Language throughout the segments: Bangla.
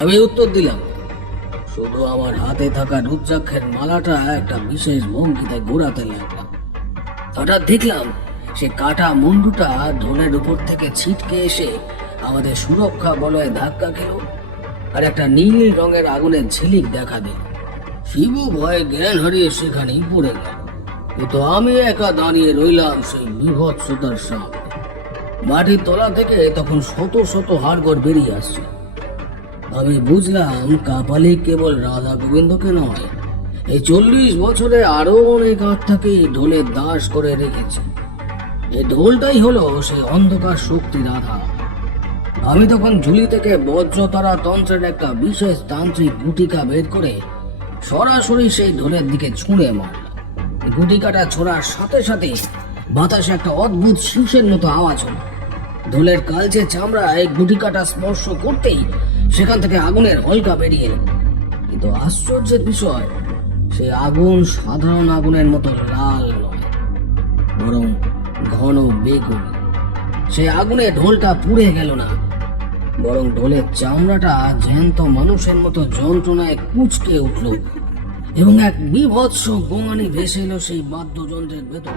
আমি উত্তর দিলাম, শুধু আমার হাতে থাকা রুদ্রাক্ষের মালাটা একটা বিশেষ ভঙ্গিতে ঘোরাতে লাগলাম। হঠাৎ দেখলাম সে কাটা মুন্ডুটা ঢোলের উপর থেকে ছিটকে এসে আমাদের সুরক্ষা বলয়ে ধাক্কা খেল, আর একটা নীল রঙের আগুনের ঝিলিক দেখা দিল। শিবু ভয়ে জ্ঞান হারিয়ে সেখানেই পড়ে গেল। কিন্তু আমি একা দাঁড়িয়ে রইলাম সেই বীভৎসতার সামনে। মাটির তলা থেকে তখন শত শত হাড়গোড় বেরিয়ে আসছে। আমি বুঝলাম কাপালি কেবল রাধা গোবিন্দকে নয়, এই 40 বছরে আরো অনেক আত্মাকে ঢোলের দাস করে রেখেছে। এই ঢোলটাই হলো সেই অন্ধকার শক্তির আধার। আমি তখন ঝুলি থেকে বজ্রতারা তন্ত্রের একটা বিশেষ তান্ত্রিক গুটিকা বের করে সরাসরি সেই ঢোলের দিকে ছুঁড়ে মারলাম। গুটিকাটা ছোড়ার সাথে সাথে বাতাসে একটা অদ্ভুত শীষের মতো আওয়াজ হলো। ঢোলের কালচে চামড়ায় গুটিকাটা স্পর্শ করতেই সেখান থেকে আগুনের হলকা বেরিয়ে এলো। কিন্তু আশ্চর্যের বিষয়, সে আগুন সাধারণ আগুনের মতো লাল নয়, বরং ঘন বেগুনি। সে আগুনে ঢোলটা পুড়ে গেল না, বরং ঢোলের চামড়াটা জ্যান্ত মানুষের মতো যন্ত্রণায় কুঁচকে উঠল এবং এক বীভৎস গোঙানি ভেসে এলো সেই বাদ্যযন্ত্রের ভেতর।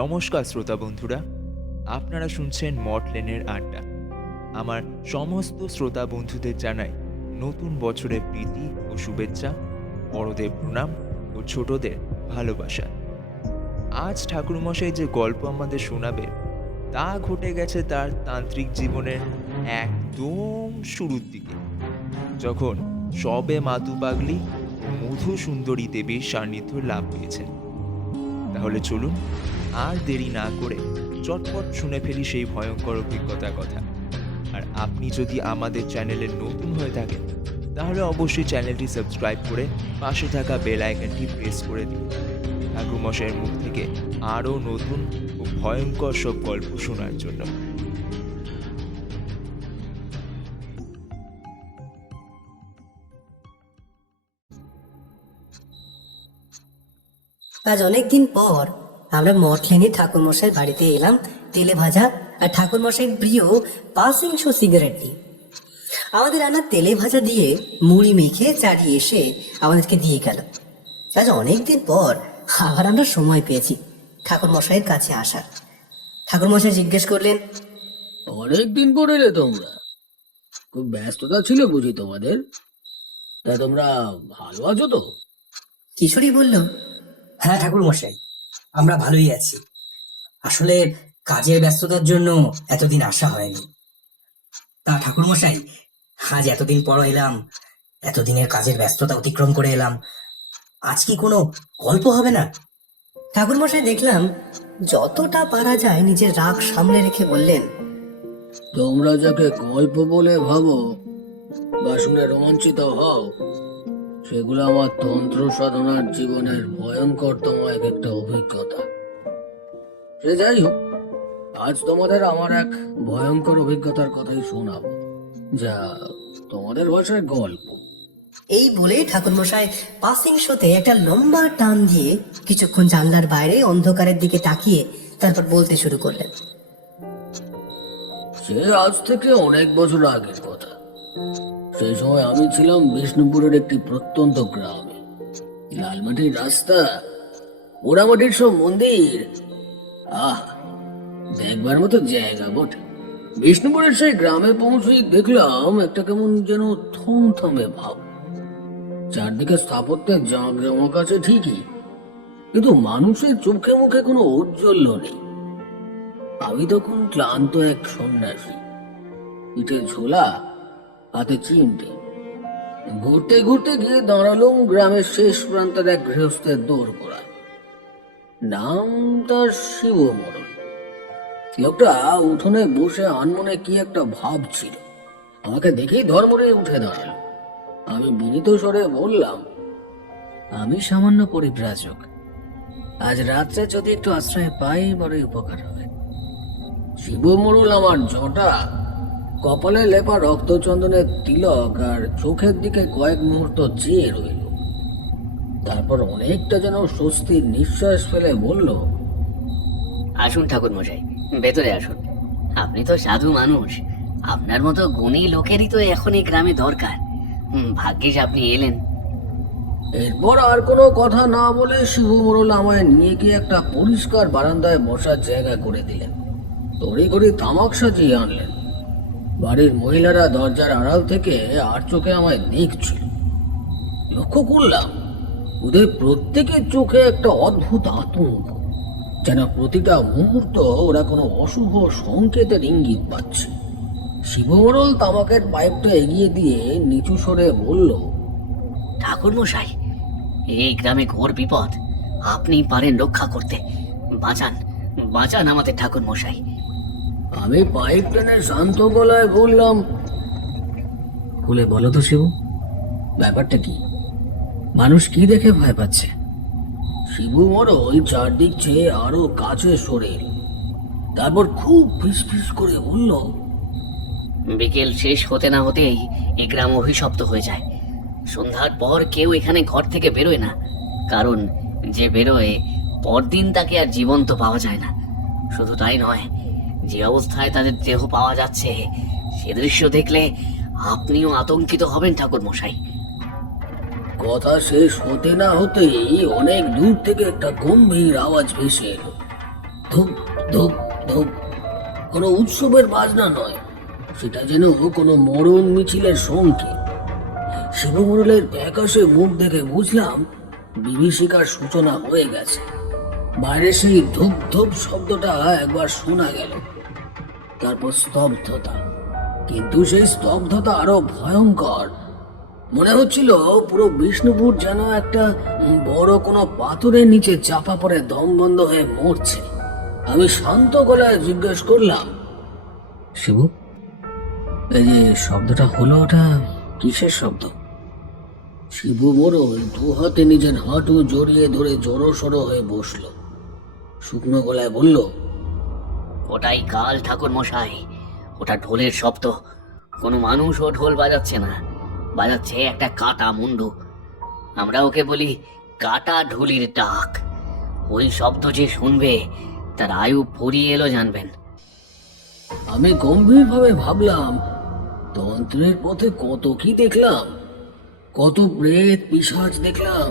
নমস্কার শ্রোতা বন্ধুরা, আপনারা শুনছেন মটলেনের আড্ডা। আমার সমস্ত শ্রোতা বন্ধুদের জানাই নতুন বছরের প্রীতি ও শুভেচ্ছা, বড়দের প্রণাম ও ছোটদের ভালোবাসা। আজ ঠাকুরমশাই যে গল্প আমাদের শোনাবেন তা ঘটে গেছে তার তান্ত্রিক জীবনের একদম শুরুর দিকে, যখন সবে মাতু পাগলি ও মধু সুন্দরী দেবীর সান্নিধ্য লাভ পেয়েছেন। তাহলে চলুন আর দেরি না করে চটপট শুনে ফেলি সেই ভয়ঙ্কর অভিজ্ঞতার কথা। আর আপনি যদি আমাদের চ্যানেলে নতুন হয়ে থাকেন তাহলে অবশ্যই চ্যানেলটি সাবস্ক্রাইব করে পাশে থাকা বেল আইকনটি প্রেস করে দিন ঠাকুরমশাইয়ের মুখ থেকে আরও নতুন ও ভয়ঙ্কর সব গল্প শোনার জন্য। আজ অনেকদিন পর আমরা মটলেনি ঠাকুরমশাই বাড়িতে এলাম তেলে ভাজা আর ঠাকুরমশাইয়ের প্রিয় পাসিং শো সিগারেট নিয়ে। আমাদের আনা তেলে ভাজা দিয়ে মুড়ি মেখে চালিয়ে এসে আমাদেরকে দিয়ে গেল। আজ অনেকদিন পর আবার আমরা সময় পেয়েছি ঠাকুরমশাইয়ের কাছে আসার। ঠাকুরমশাই জিজ্ঞেস করলেন, অনেকদিন পর এলে তোমরা? খুব ব্যস্ততা ছিল বুঝি তোমাদের? তা তোমরা ভালো আছো তো? কিশোরী বলল, হ্যাঁ ঠাকুরমশাই, আমরা ভালোই আছি। আসলে কাজের ব্যস্ততার জন্য এতদিন আসা হয়নি। তা ঠাকুরমশাই, আজ এতদিন পর এলাম, এতদিনের কাজের ব্যস্ততা অতিক্রম করে এলাম, আজ কি কোনো গল্প হবে না? ঠাকুরমশাই দেখলাম যতটা পারা যায় নিজের রাগ সামলে রেখে বললেন, তোমরা যাকে গল্প বলে ভাবো বা শুনে রোমাঞ্চিত হও, সেগুলো আমার তন্ত্র সাধনার জীবনের ভয়ঙ্করতম এক একটা অভিজ্ঞতা। সে যাই হোক, আজ তোমাদের আমার এক ভয়ঙ্কর অভিজ্ঞতার কথাই শোনাবো, যা তোমাদের ভাষায় গল্প। এই বলে ঠাকুরমশাই পাসিং শোতে একটা লম্বা টান দিয়ে কিছুক্ষণ জানলার বাইরে অন্ধকারের দিকে তাকিয়ে তারপর বলতে শুরু করলেন। সে আজ থেকে অনেক বছর আগের কথা। সেই সময় আমি ছিলাম বিষ্ণুপুরের একটি প্রত্যন্ত গ্রামে। লালমাটির রাস্তা, পোড়ামাটির সব মন্দির, আহ, দেখবার মতো জায়গা বটে। বিষ্ণুপুরের সেই গ্রামে পৌঁছেই দেখলাম একটা কেমন যেন থমথমে ভাব। চারদিকে স্থাপত্যের জাঁকজমক আছে ঠিকই, কিন্তু মানুষের চোখে মুখে কোনো ঔজ্জ্বল্য নেই। আমি তখন ক্লান্ত এক সন্ন্যাসী, পিঠে ঝোলা, হাতে চিমটে। ঘুরতে ঘুরতে গিয়ে দাঁড়ালুম গ্রামের শেষ প্রান্তের এক গৃহস্থের দৌড় করা। নাম তার শিব মরণ। লোকটা উঠোনে বসে আনমনে কি একটা ভাবছিল। আমাকে দেখেই ধর্মরে উঠে দাঁড়ালো। আমি বিনীত স্বরে বললাম, আমি সামান্য পরিব্রাজক, আজ রাত্রে যদি একটু আশ্রয় পাই বড়ই উপকার হবে। শিব মোড়ল আমার জটা কপালে লেপা রক্তচন্দনের তিলক আর চোখের দিকে কয়েক মুহূর্ত চেয়ে রইল। তারপর অনেকটা যেন স্বস্তির নিঃশ্বাস ফেলে বলল, আসুন ঠাকুর মশাই, ভেতরে আসুন। আপনি তো সাধু মানুষ, আপনার মতো গুণী লোকেরই তো এখন এই গ্রামে দরকার। ভাগ্যিস আপনি এলেন। এরপর আর কোনো কথা না বলে শিবু মোড়ল আমায় নিয়ে গিয়ে একটা পরিষ্কার বারান্দায় বসার জায়গা করে দিলেন। তড়িঘড়ি তামাক সাজিয়ে আনলেন। বাড়ির মহিলারা দরজার আড়াল থেকে আর চোখে আমায় দেখছিল। লক্ষ্য করলাম ওদের প্রত্যেকের চোখে একটা অদ্ভুত আতঙ্ক, যেন প্রতিটা মুহূর্ত ওরা কোনো অশুভ সংকেতের ইঙ্গিত পাচ্ছে। শিবু মোড়ল তামাকের পাইপটা এগিয়ে দিয়ে নিচু স্বরে বলল, ঠাকুর মশাই, এই গ্রামে ঘোর বিপদ, আপনি পারেন রক্ষা করতে। বাঁচান, বাঁচান আমাদের ঠাকুর মশাই। আমি পাইপ টেনে শান্ত গলায় বললাম, খুলে বলো তো শিবু, ব্যাপারটা কি? মানুষ কি দেখে ভয় পাচ্ছে? শিবু মোড়ল চারদিক চেয়ে আরো কাছে সরে এলো। তারপর খুব ফিসফিস করে বলল, বিকেল শেষ হতে না হতেই এই গ্রাম অভিশপ্ত হয়ে যায়। সন্ধ্যার পর কেউ এখানে ঘর থেকে বেরোয় না, কারণ যে বেরোয় পরদিন তাকে আর জীবন্ত পাওয়া যায় না। শুধু তাই নয়, যে অবস্থায় তাদের দেহ পাওয়া যাচ্ছে সে দৃশ্য দেখলে আপনিও আতঙ্কিত হবেন ঠাকুর মশাই। কথা শেষ হতে না হতেই অনেক দূর থেকে একটা গম্ভীর আওয়াজ ভেসে এলো। ধুপ ধুপ ধুপ। কোনো উৎসবের বাজনা নয়, সেটা যেন কোনো মরণ মিছিলের সংকেত। শিবু মোড়লের প্যাকাশে মুখ দেখে বুঝলাম বিভীষিকার সূচনা হয়ে গেছে। বাইরে সেই ধূপ ধূপ শব্দটা একবার শোনা গেল, তারপর স্তব্ধতা। কিন্তু সেই স্তব্ধতা আরো ভয়ঙ্কর। মনে হচ্ছিল পুরো বিষ্ণুপুর যেন একটা বড় কোনো পাথরের নিচে চাপা পড়ে দম বন্ধ হয়ে মরছে। আমি শান্ত গলায় জিজ্ঞেস করলাম, শিবু, এই যে শব্দটা হলো, ওটা কিসের শব্দ? শিবু মোড়ল দু হাতে নিজের হাঁটু জড়িয়ে ধরে জড়সড় হয়ে বসলো। শুকনো গলায় বলল, ওটাই কাল ঠাকুর মশাই, ওটা ঢোলের শব্দ। কোনো মানুষ ও ঢোল বাজাচ্ছে না, বাজাচ্ছে একটা কাটা মুন্ডু। আমরা ওকে বলি কাটা ঢুলির ডাক। ওই শব্দ যে শুনবে তার আয়ু ফুরিয়ে এলো জানবেন। আমি গম্ভীরভাবে ভাবলাম, তন্ত্রের পথে কত কি দেখলাম, কত প্রেত পিশাচ দেখলাম,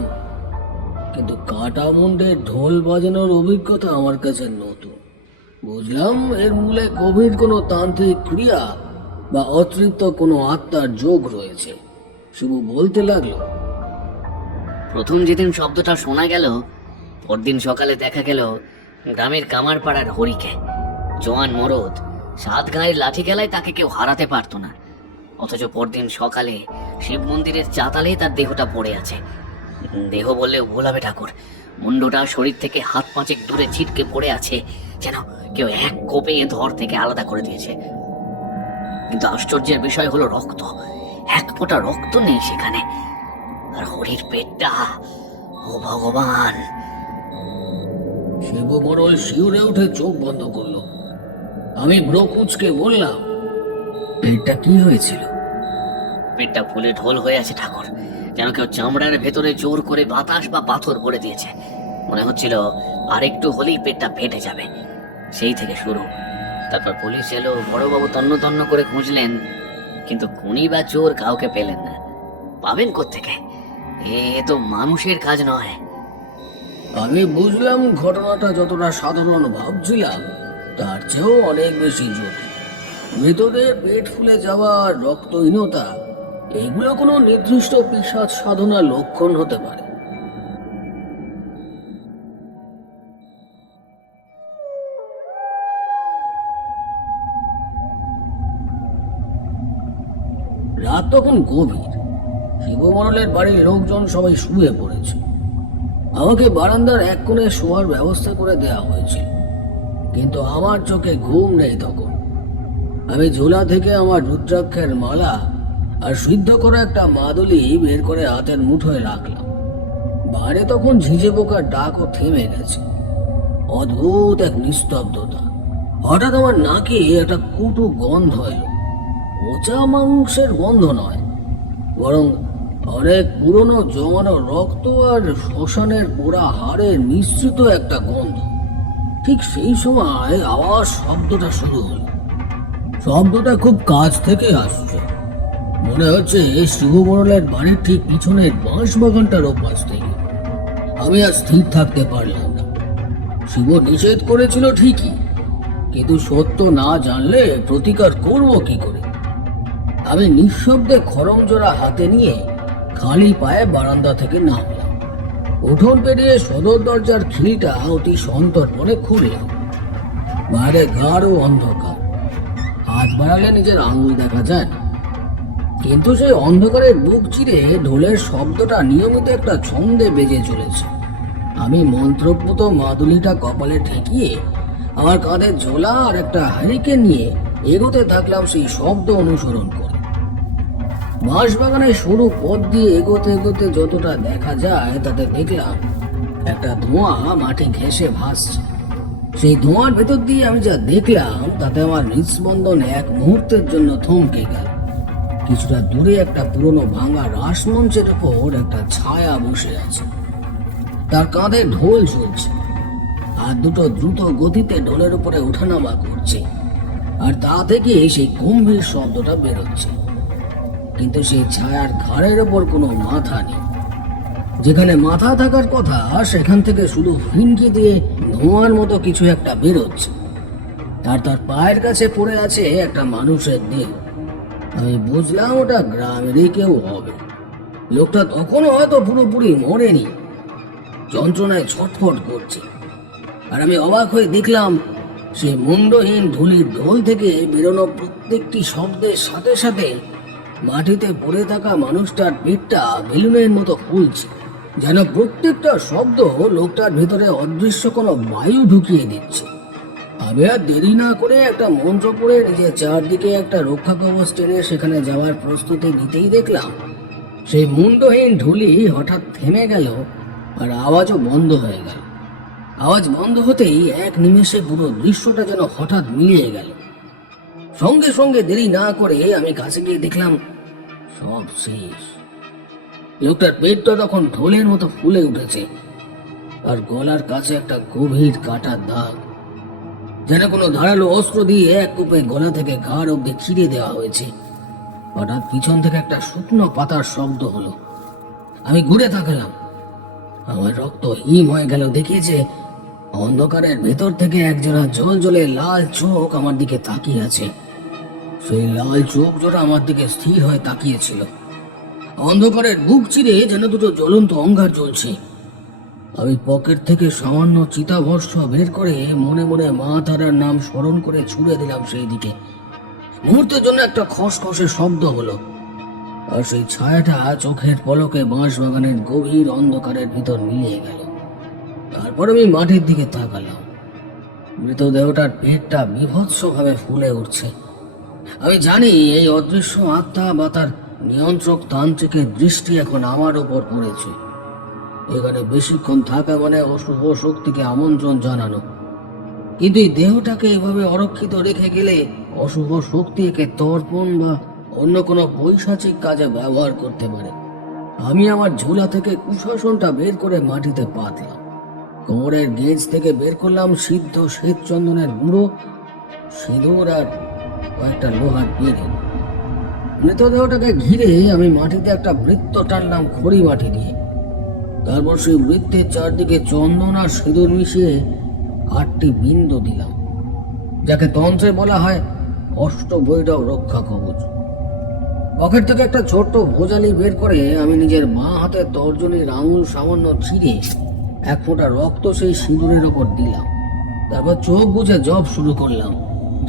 কিন্তু কাটা মুন্ডের ঢোল বাজানোর অভিজ্ঞতা আমার কাছে নতুন। বুঝলাম এর মূলে গভীর কোনো তান্ত্রিক ক্রিয়া বা অতৃপ্ত কোনো আত্মার যোগ রয়েছে। শিবু বলতে লাগলো, প্রথম যেদিন শব্দটা শোনা গেল, পরদিন সকালে দেখা গেল গ্রামের কামারপাড়ার হরিকে। জোয়ান মরদ, 7 গাঁয়ের লাঠি খেলায় তাকে কেউ হারাতে পারতো না। অথচ পরদিন সকালে শিব মন্দিরের চাতালে তার দেহটা পড়ে আছে। দেহ বললে ভুল হবে ঠাকুর, মুন্ডটা শরীর থেকে হাত 5 দূরে ছিটকে পড়ে আছে, যেন কেউ এক কোপে ধর থেকে আলাদা করে দিয়েছে। কিন্তু আশ্চর্যের বিষয় হলো রক্ত, এক ফোঁটা রক্ত নেই সেখানে। আর হরির পেটটা, ও ভগবান! শিবু মোড়ল শিউরে উঠে চোখ বন্ধ করলো। আমি ব্রো কুঁচকে বললাম, এটা কি হয়েছিল? পেটটা ফুলে ঢোল হয়ে আছে ঠাকুর, যেন কেউ চামড়ার ভেতরে জোর করে বাতাস বা পাথর ভরে দিয়েছে। মনে হচ্ছিল আর একটু হলেই পেটটা ফেটে যাবে। সেই থেকে শুরু। তারপর পুলিশ এলো, বড়বাবু তন্ন তন্ন করে খুঁজলেন, কিন্তু খুনি বা চোর কাউকে পেলেন না। পাবেন কোত্থেকে? এ তো মানুষের কাজ নয়। আমি বুঝলাম ঘটনাটা যতটা সাধারণ ভাবছিলাম তার চেয়েও অনেক বেশি জটিল। ভেতরে পেট ফুলে যাওয়া, রক্তহীনতা, এগুলো কোনো নির্দিষ্ট পিশাচ সাধনার লক্ষণ হতে পারে। রাত তখন গভীর। শিবু মোড়লের বাড়ির লোকজন সবাই শুয়ে পড়েছে। আমাকে বারান্দার এক কোণে শোয়ার ব্যবস্থা করে দেওয়া হয়েছিল, কিন্তু আমার চোখে ঘুম নেই তখন। আমি ঝোলা থেকে আমার রুদ্রাক্ষের মালা আর সিদ্ধ করা একটা মাদুলি বের করে হাতের মুঠোয় রাখলাম। বাইরে তখন ঝিঁঝে পোকার ডাকও থেমে গেছে। অদ্ভুত এক নিস্তব্ধতা। হঠাৎ আমার নাকে একটা কটু গন্ধ এলো। পচা মাংসের গন্ধ নয়, বরং অনেক পুরনো জমানো রক্ত আর শ্মশানের পোড়া হাড়ের মিশ্রিত একটা গন্ধ। ঠিক সেই সময় আওয়াজ শব্দটা শুরু হলো। শব্দটা খুব কাছ থেকে আসছে, মনে হচ্ছে শিব মোড়লের বাড়ির ঠিক পিছনের বাঁশ বাগানটার ওপাশ থেকে। আমি আর স্থির থাকতে পারলাম না। শিব নিষেধ করেছিল ঠিকই, কিন্তু সত্য না জানলে প্রতিকার করব কি করে? আমি নিঃশব্দে খড়মজোড়া হাতে নিয়ে খালি পায়ে বারান্দা থেকে নামলাম। উঠোন পেরিয়ে সদর দরজার খিলটা অতি সন্তর্পণে খুললাম। বাইরে গাঢ় অন্ধকার, হাত বাড়ালে নিজের আঙুল দেখা যায় না, কিন্তু সেই অন্ধকারের বুক চিরে ঢোলের শব্দটা নিয়মিত একটা ছন্দে বেজে চলেছে। আমি মন্ত্রপুত মাদুলিটা কপালে ঠেকিয়ে আমার কাঁধে ঝোলা আর একটা হারিকেন নিয়ে এগোতে থাকলাম সেই শব্দ অনুসরণ করে। বাঁশবাগানের সরু পথ দিয়ে এগোতে এগোতে যতটা দেখা যায় তাতে দেখলাম একটা ধোঁয়া মাটি ঘেঁষে ভাসছে। সেই ধোঁয়ার ভেতর দিয়ে আমি যা দেখলাম তাতে আমার হৃদস্পন্দন এক মুহূর্তের জন্য থমকে গেল। কিছুটা দূরে একটা পুরনো ভাঙা রাসমঞ্চের উপর একটা ছায়া বসে আছে, তার কাঁধে ঢোল ঝুলছে, আর দুটো দ্রুত গতিতে ঢোলের উপরে ওঠানামা করছে, আর তা থেকে সেই গম্ভীর শব্দটা বেরোচ্ছে। কিন্তু সেই ছায়ার ঘাড়ের ওপর কোনো মাথা নেই। যেখানে মাথা থাকার কথা সেখান থেকে শুধু ফিনকি দিয়ে ধোঁয়ার মতো কিছু একটা বেরোচ্ছে, আর তার পায়ের কাছে পড়ে আছে একটা মানুষের দেহ। আমি বুঝলাম ওটা গ্রামেরই কেউ হবে। লোকটা তখনও হয়তো পুরোপুরি মরেনি, যন্ত্রণায় ছটফট করছে। আর আমি অবাক হয়ে দেখলাম সে মুন্ডহীন ধুলির ঢোল থেকে বেরোনো প্রত্যেকটি শব্দের সাথে সাথে মাটিতে পড়ে থাকা মানুষটার পেটটা বেলুনের মতো ফুলছে, যেন প্রত্যেকটা শব্দ লোকটার ভেতরে অদৃশ্য কোনো বায়ু ঢুকিয়ে দিচ্ছে। আমি আর দেরি না করে একটা মন্ত্র পড়ে নিজের চারদিকে একটা রক্ষা কবচ টেনে সেখানে যাওয়ার প্রস্তুতি নিতেই দেখলাম সেই মুন্ডহীন ঢুলি হঠাৎ থেমে গেল, আর আওয়াজও বন্ধ হয়ে গেল। আওয়াজ বন্ধ হতেই এক নিমেষে পুরো দৃশ্যটা যেন হঠাৎ মিলিয়ে গেল। সঙ্গে সঙ্গে দেরি না করে আমি কাছে গিয়ে দেখলাম সব শেষ। লোকটার পেটটা তখন ঢোলের মতো ফুলে উঠেছে, আর গলার কাছে একটা গভীর কাটার দাগ, যেন কোনো ধারালো অস্ত্র দিয়ে এক কূপে গলা থেকে ঘাড় অব্দি ছিঁড়ে দেওয়া হয়েছে। হঠাৎ পিছন থেকে একটা শুকনো পাতার শব্দ হলো। আমি ঘুরে তাকালাম, আমার রক্ত হিম হয়ে গেল। দেখিয়েছে অন্ধকারের ভেতর থেকে একজোড়া জল জলে লাল চোখ আমার দিকে তাকিয়ে আছে। সেই লাল চোখ জোড়া আমার দিকে স্থির হয়ে তাকিয়েছিল। অন্ধকারের বুক চিরে যেন দুটো জ্বলন্ত অঙ্গার জ্বলছে। আমি পকেট থেকে সামান্য চিতাভস্ম বের করে মনে মনে মা তারার নাম স্মরণ করে ছুড়ে দিলাম সেই দিকে। মুহূর্তের জন্য একটা খসখসে শব্দ হলো, আর সেই ছায়াটা চোখের পলকে বাঁশবাগানের গভীর অন্ধকারের ভিতর মিলিয়ে গেল। তারপর আমি মাটির দিকে তাকালাম। মৃতদেহটার পেটটা বিভৎসভাবে ফুলে উঠছে। আমি জানি এই অদৃশ্য আত্মা বা তার নিয়ন্ত্রক তান্ত্রিকের দৃষ্টি এখন আমার উপর পড়েছে। এখানে বেশিক্ষণ থাকা মানে অশুভ শক্তিকে আমন্ত্রণ জানানো, কিন্তু এই দেহটাকে এভাবে অরক্ষিত রেখে গেলে অশুভ শক্তি একে তর্পণ বা অন্য কোনো বৈশাচিক কাজে ব্যবহার করতে পারে। আমি আমার ঝোলা থেকে কুশাসনটা বের করে মাটিতে পাতলাম। কোমরের গেজ থেকে বের করলাম সিদ্ধ শ্বেত চন্দনের গুঁড়ো, সিঁদুর আর কয়েকটা লোহার পেরে। মৃতদেহটাকে ঘিরে আমি মাটিতে একটা বৃত্ত টানলাম খড়ি মাটি দিয়ে। তারপর সেই বৃত্তের চারদিকে চন্দন আর সিঁদুর মিশিয়ে 8টি বিন্দু দিলাম, যাকে তন্ত্রে বলা হয় অষ্টভৈরব রক্ষা কবচ। পকেট থেকে একটা ছোট্ট ভোজালি বের করে আমি নিজের বাঁ হাতে তর্জনীর আঙুল সামান্য ছিঁড়ে 1 ফোঁটা রক্ত সেই সিঁদুরের ওপর দিলাম। তারপর চোখ বুজে জপ শুরু করলাম।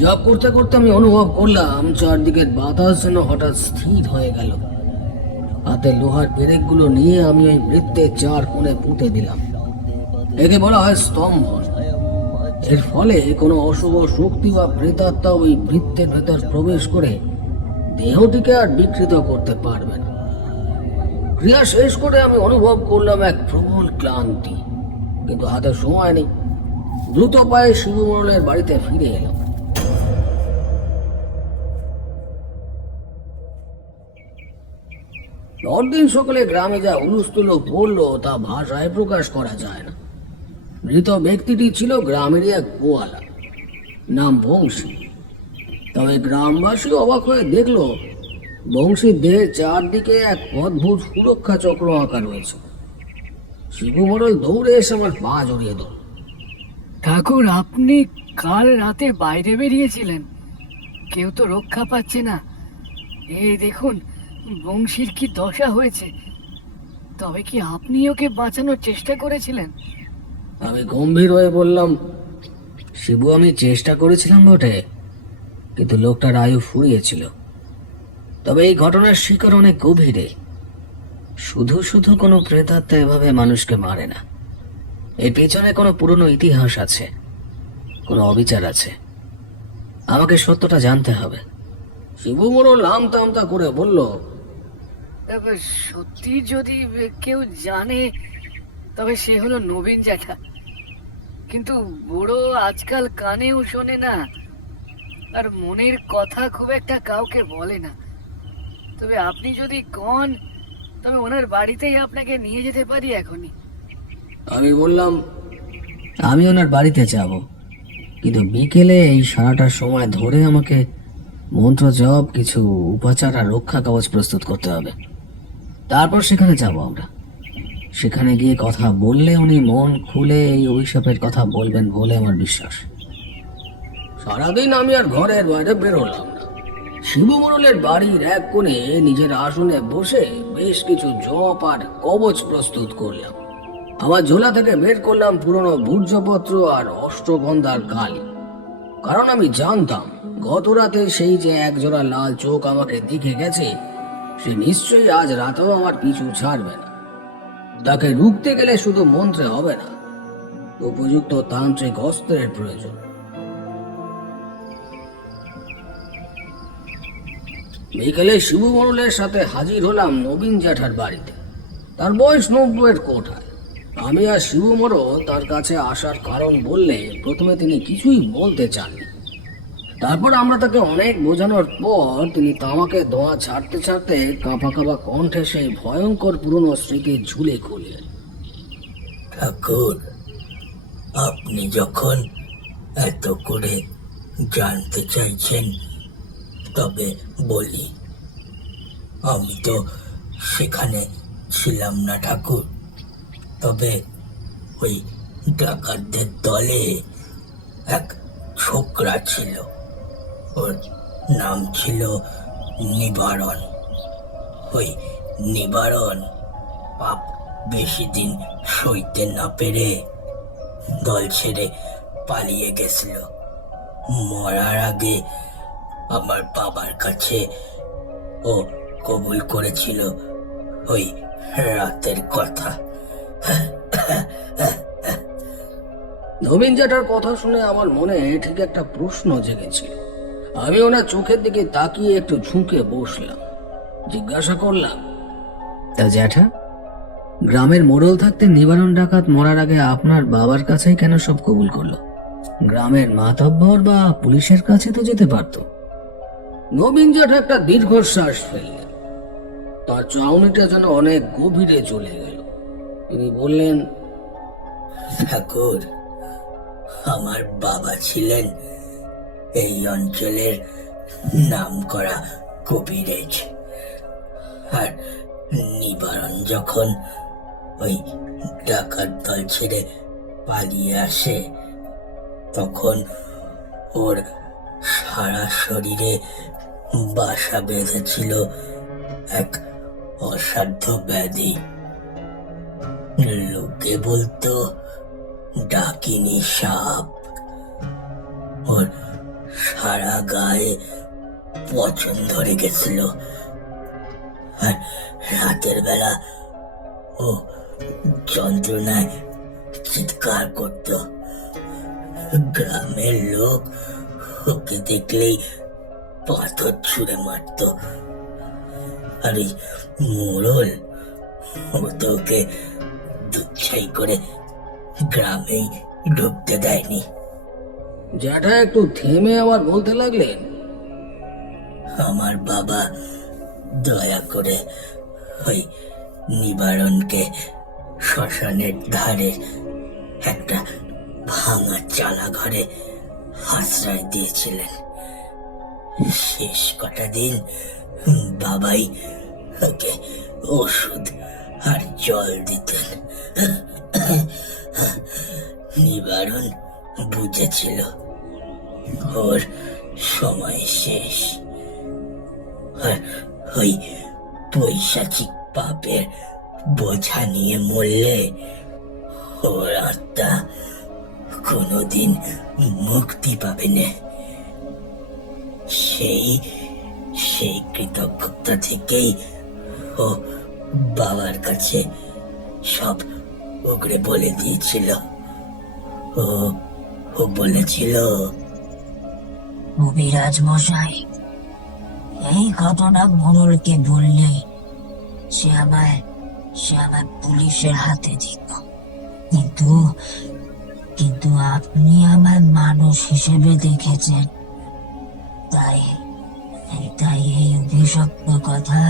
জপ করতে করতে আমি অনুভব করলাম চারদিকের বাতাস যেন হঠাৎ স্থির হয়ে গেল। হাতে লোহার পেরেকগুলো নিয়ে আমি ওই বৃত্তের 4 কোণে পুঁতে দিলাম। একে বলা হয় স্তম্ভন। এর ফলে কোনো অশুভ শক্তি বা প্রেতাত্মা ওই বৃত্তের ভেতর প্রবেশ করে দেহটিকে আর বিকৃত করতে পারবে না। ক্রিয়া শেষ করে আমি অনুভব করলাম এক প্রবল ক্লান্তি, কিন্তু হাতে সময় নেই। দ্রুত পায়ে শিবু মোড়লের বাড়িতে ফিরে এলাম। পরদিন সকালে গ্রামে যা হুলস্থুল পড়লো তা ভাষায় প্রকাশ করা যায় না। মৃত ব্যক্তিটি ছিল গ্রামেরই এক গোয়ালা, নাম বংশী। তবে গ্রামবাসী অবাক হয়ে দেখলো বংশীর দেহের চারদিকে এক অদ্ভুত সুরক্ষা চক্র আঁকা রয়েছে। শিবু মোড়ল দৌড়ে এসে আমার পা জড়িয়ে ধরল। ঠাকুর, আপনি কাল রাতে বাইরে বেরিয়েছিলেন, কেউ তো রক্ষা পাচ্ছে না। এই দেখুন বংশীর কি দশা হয়েছে। তবে কি আপনি ওকে বাঁচানোর চেষ্টা করেছিলেন? আমি গম্ভীর হয়ে বললাম, শিবু, আমি চেষ্টা করেছিলাম বটে, কিন্তু লোকটার আয়ু ফুরিয়েছিল। তবে এই ঘটনার শিকার অনেক গভীরে। শুধু শুধু কোনো প্রেতাত্মা এভাবে মানুষকে মারে না। এর পেছনে কোনো পুরনো ইতিহাস আছে, কোনো অবিচার আছে। আমাকে সত্যটা জানতে হবে। শিবু মোড়ল আমতা আমতা করে বলল, এবার সত্যি যদি কেউ জানে তবে সে হলো নবীন জ্যাঠা। কিন্তু বুড়ো আজকাল কানেও শোনে না, আর মনের কথা খুব একটা কাউকে বলে না। তবে আপনি যদি কন তবে ওনার বাড়িতেই আপনাকে নিয়ে যেতে পারি এখনই। আমি বললাম, আমি ওনার বাড়িতে যাব, কিন্তু বিকেলে এই সারাটা সময় ধরে আমাকে মন্ত্র জপ, কিছু উপাচার আর রক্ষা কবচ প্রস্তুত করতে হবে। তারপর সেখানে যাব আমরা। সেখানে গিয়ে কথা বললে উনি মন খুলে এই অভিশাপের কথা বলবেন বলে আমার বিশ্বাস। সারাদিন আমি আর ঘরের বাইরে বেরোলাম না। শিবু মোড়লের বাড়ির এক কোণে নিজের আসনে বসে বেশ কিছু জপ আর কবচ প্রস্তুত করলাম। আমার ঝোলা থেকে বের করলাম পুরনো ভূর্জপত্র আর অষ্টগন্ধার কালি, কারণ আমি জানতাম গত রাতে সেই যে একজোড়া লাল চোখ আমাকে দেখে গেছে, সে নিশ্চয়ই আজ রাতেও আমার পিছু ছাড়বে না। তাকে রুখতে গেলে শুধু মন্ত্রে হবে না, উপযুক্ত তান্ত্রিক অস্ত্রের প্রয়োজন। বিকেলে শিবু মোড়লের সাথে হাজির হলাম নবীন জ্যাঠার বাড়িতে। তার বয়স 90-এর কোঠায়। আমি আর শিবু মোড়ল তার কাছে আসার কারণ বললে প্রথমে তিনি কিছুই বলতে চাননি। তারপর আমরা তাকে অনেক বোঝানোর পর তিনি তামাকে ধোঁয়া ছাড়তে ছাড়তে কাঁপা কাঁপা কণ্ঠে সেই ভয়ঙ্কর পুরনো স্মৃতির ঝুলে খুললেন। ঠাকুর, আপনি যখন এত করে জানতে চাইছেন তবে বলি, আমি তো সেখানে ছিলাম না ঠাকুর। তবে ওই ডাকাতদের দলে এক ছোকরা ছিল, ওর নাম ছিল নিবারণ। ওই নিবারণ পাপ বেশি দিন সইতে না পেরে দল ছেড়ে পালিয়ে গেছিল। মরার আগে আমার বাবার কাছে ও কবুল করেছিল ওই রাতের কথা। নবীন জ্যাঠার কথা শুনে আমার মনে ঠিক একটা প্রশ্ন জেগেছিল। আমি ওনার চোখের দিকে তাকিয়ে একটু ঝুঁকে বসলাম। জিজ্ঞাসা করলাম, তা জ্যাঠা, গ্রামের মোড়ল থাকতে নিবারণ ডাকাত মরার আগে আপনার বাবার কাছেই কেন সব কবুল করলো? গ্রামের মাতব্বর বা পুলিশের কাছে তো যেতে পারতো। নবীন জ্যাঠা একটা দীর্ঘশ্বাস ফেললেন। তার চাউনিটা যেন অনেক গভীরে চলে গেল। তিনি বললেন, ঠাকুর, আমার বাবা ছিলেন এই অঞ্চলের নামকরা কবিরেজ। আর নিবারণ যখন ওই ডাকাত দল ছেড়ে পালিয়ে আসে তখন ওর সারা শরীরে বাসা বেঁধেছিল এক অসাধ্য ব্যাধি। লোকে বলতো ডাকিনী সাপ। ওর সারা গায়ে পচন ধরে গেছিল, আর রাতের বেলা ও যন্ত্রণায় চিৎকার করত। গ্রামের লোক ওকে দেখলেই পাথর ছুঁড়ে মারত। আর এই মোড়ল, ও তো ওকে দুচ্ছাই করে গ্রামেই ঢুকতে দেয়নি। জ্যাঠা একটু থেমে আবার বলতে লাগলেন, আমার বাবা দয়া করে ওই নিবারণকে শ্মশানের ধারে একটা ভাঙা চালা ঘরে আশ্রয় দিয়েছিলেন। শেষ কটা দিন বাবাই ওকে ওষুধ আর জল দিতেন। নিবারণ বুঝেছিল ওর সময় শেষ, আর ওই পৈশাচিক পাপের বোঝা নিয়ে মরলে ওর আত্মা কোনোদিন মুক্তি পাবে না। সেই সেই কৃতজ্ঞতা থেকেই ও বাবার কাছে সব ওগরে বলে দিয়েছিল। ও ও বলেছিল, কবিরাজ মশাই, এই ঘটনা মোড়লকে বললে সে আমায় পুলিশের হাতে দিত, কিন্তু কিন্তু আপনি আমায় মানুষ হিসেবে দেখেছেন, তাই তাই এই অভিশপ্ত কথা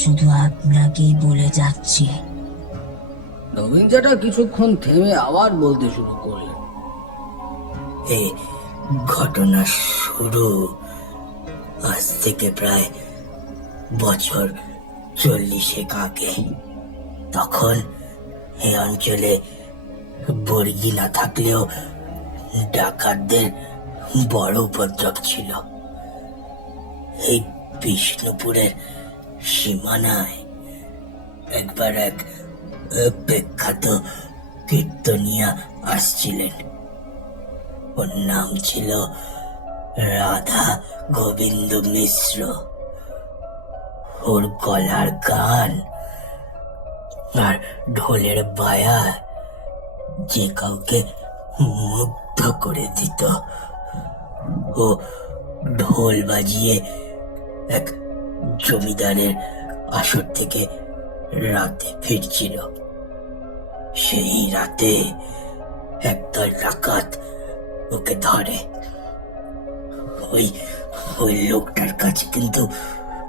শুধু আপনাকেই বলে যাচ্ছি। নবীন জ্যাঠা কিছুক্ষণ থেমে আবার বলতে শুরু করলেন। এই ঘটনা শুরু আজ থেকে প্রায় বছর 40 আগে। তখন এই অঞ্চলে বর্গি না থাকলেও ডাকাতদের বড় উপদ্রব ছিল। এই বিষ্ণুপুরের সীমানায় একবার এক বিখ্যাত কীর্তনিয়া আসছিলেন। ওর নাম ছিল রাধা গোবিন্দ মিশ্র। ওর গলার গান আর ঢোলের বায়া যে কাউকে মুগ্ধ করে দিত। ও ঢোল বাজিয়ে এক জমিদারের আসর থেকে রাতে ফিরছিল। সেই রাতে একদল ডাকাত ওকে ধরে। ওই ওই লোকটার কাছে কিন্তু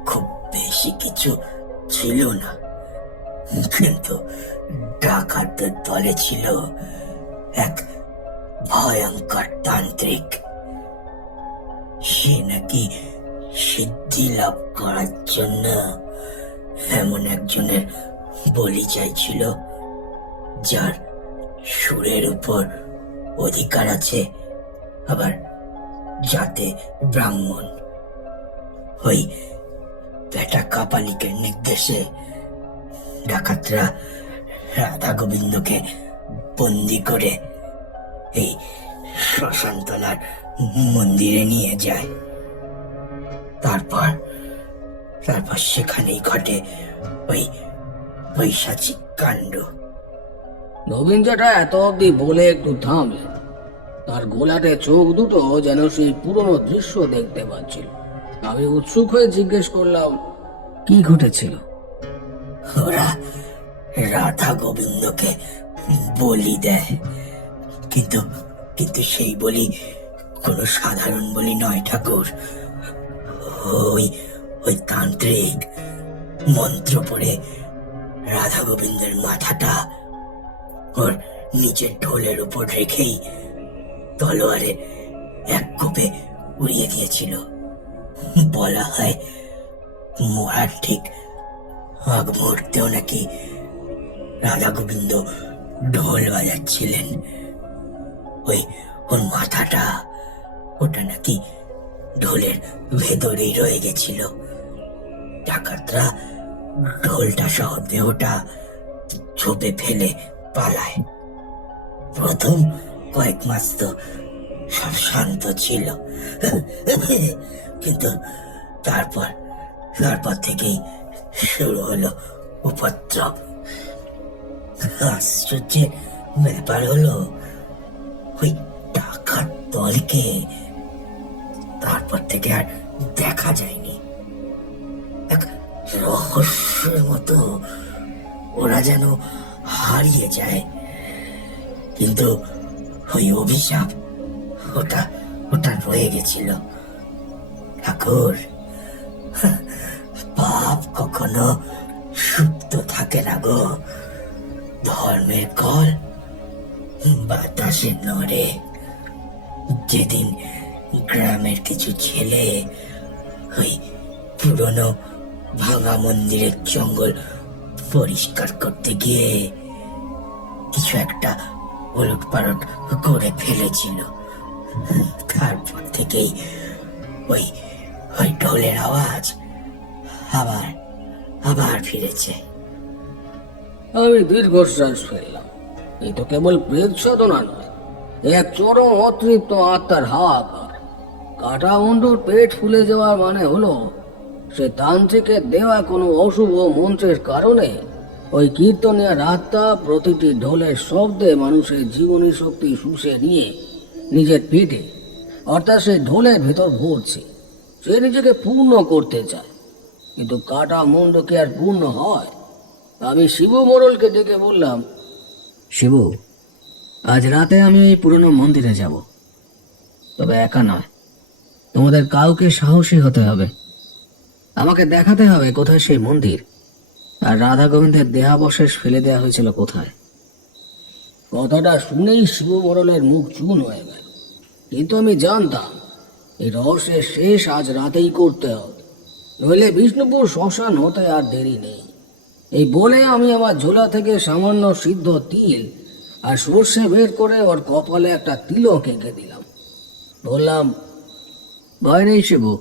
খুব বেশি কিছু ছিল না, কিন্তু ডাকাতদের দলে ছিল এক ভয়ঙ্কর তান্ত্রিক। সে নাকি সিদ্ধি লাভ করার জন্য এমন একজনের বলি চাইছিল যার সুরের উপর অধিকার আছে, আবার যাতে ব্রাহ্মণ। ওই বেটা কাপালিকের নির্দেশে ডাকাতরা রাধা গোবিন্দকে বন্দি করে এই শ্মশানতলার মন্দিরে নিয়ে যায়। তারপর সেখানেই ঘটে ওই পৈশাচিক কাণ্ড। নবীন জ্যাঠা এত অব্দি বলে একটু থামলেন। তার গোলাটে চোখ দুটো যেন সেই পুরনো দৃশ্য দেখতে পাচ্ছিল। আমি উৎসুক হয়ে জিজ্ঞেস করলাম, কি ঘটেছিল? ওরা রাধা গোবিন্দকে বলি দেয়, কিন্তু কিন্তু সেই বলি কোনো সাধারণ বলি নয় ঠাকুর। ওই ওই তান্ত্রিক মন্ত্র পড়ে রাধা গোবিন্দের মাথাটা ওর নিচের ঢোলের উপর রেখেই তলোয়ারে এক কোপে উড়িয়ে দিয়েছিল। বলা হয় মরার ঠিক আগ মুহূর্তেও নাকি রাধা গোবিন্দ ঢোল বাজাচ্ছিলেন। ওর মাথাটা ওটা নাকি ঢোলের ভেতরেই রয়ে গেছিল। ডাকাতরা ঢোলটা সহ দেহটা ছোপে ফেলে পালায়। প্রথম কয়েক মাস তো সব শান্ত ছিল, কিন্তু তারপর থেকেই শুরু হলো উপদ্রব। আশ্চর্যের ব্যাপার হলো ওই ডাকাত দলকে তারপর থেকে আর দেখা যায়নি। এক রহস্যের মতো ওরা যেন হারিয়ে যায়, কিন্তু ওই অভিশাপ ওটা রয়ে গেছিল। ঠাকুর, পাপ কখনো থাকে না গো, ধর্মের কল বাতাসে নড়ে। যেদিন গ্রামের কিছু ছেলে ওই পুরনো ভাঙা মন্দিরের জঙ্গল পরিষ্কার করতে গিয়ে কিছু একটা ওলটপালট করে ফেলেছিল, তারপর থেকেই ওই ওই ঢোলের আওয়াজ আবার আবার ফিরেছে। আমি দীর্ঘশ্বাস ফেললাম। এই তো কেবল প্রেত সাধনা নয়, এক চরম অতৃপ্ত আত্মার হাহাকার। কাটা মুন্ডুর পেট ফুলে যাওয়ার মানে হলো সে তান্ত্রিকের দেওয়া কোনো অশুভ মন্ত্রের কারণে ওই কীর্তনিয়ার আত্মা প্রতিটি ঢোলের শব্দে মানুষের জীবনী শক্তি শুষে নিয়ে নিজের পেটে অর্থাৎ সেই ঢোলের ভেতর ভরছে। সে নিজেকে পূর্ণ করতে চায়, কিন্তু কাটা মুন্ড কি আর পূর্ণ হয়? আমি শিবু মোড়লকে ডেকে বললাম, শিবু, আজ রাতে আমি এই পুরনো মন্দিরে যাব, তবে একা নয়, তোমাদের কাউকে সাহসী হতে হবে। আমাকে দেখাতে হবে কোথায় সেই মন্দির, আর রাধা গোবিন্দের দেহাবশেষ ফেলে দেওয়া হয়েছিল কোথায়। কথাটা শুনেই শিবু মোড়লের মুখ চুন হয়ে গেল, কিন্তু আমি জানতাম এই রহস্যের শেষ আজ রাতেই করতে হবে, নইলে বিষ্ণুপুর শ্মশান হতে আর দেরি নেই। এই বলে আমি আমার ঝোলা থেকে সামান্য সিদ্ধ তিল আর সর্ষে বের করে ওর কপালে একটা তিলক এঁকে দিলাম। বললাম, ভয় নেই শিবু,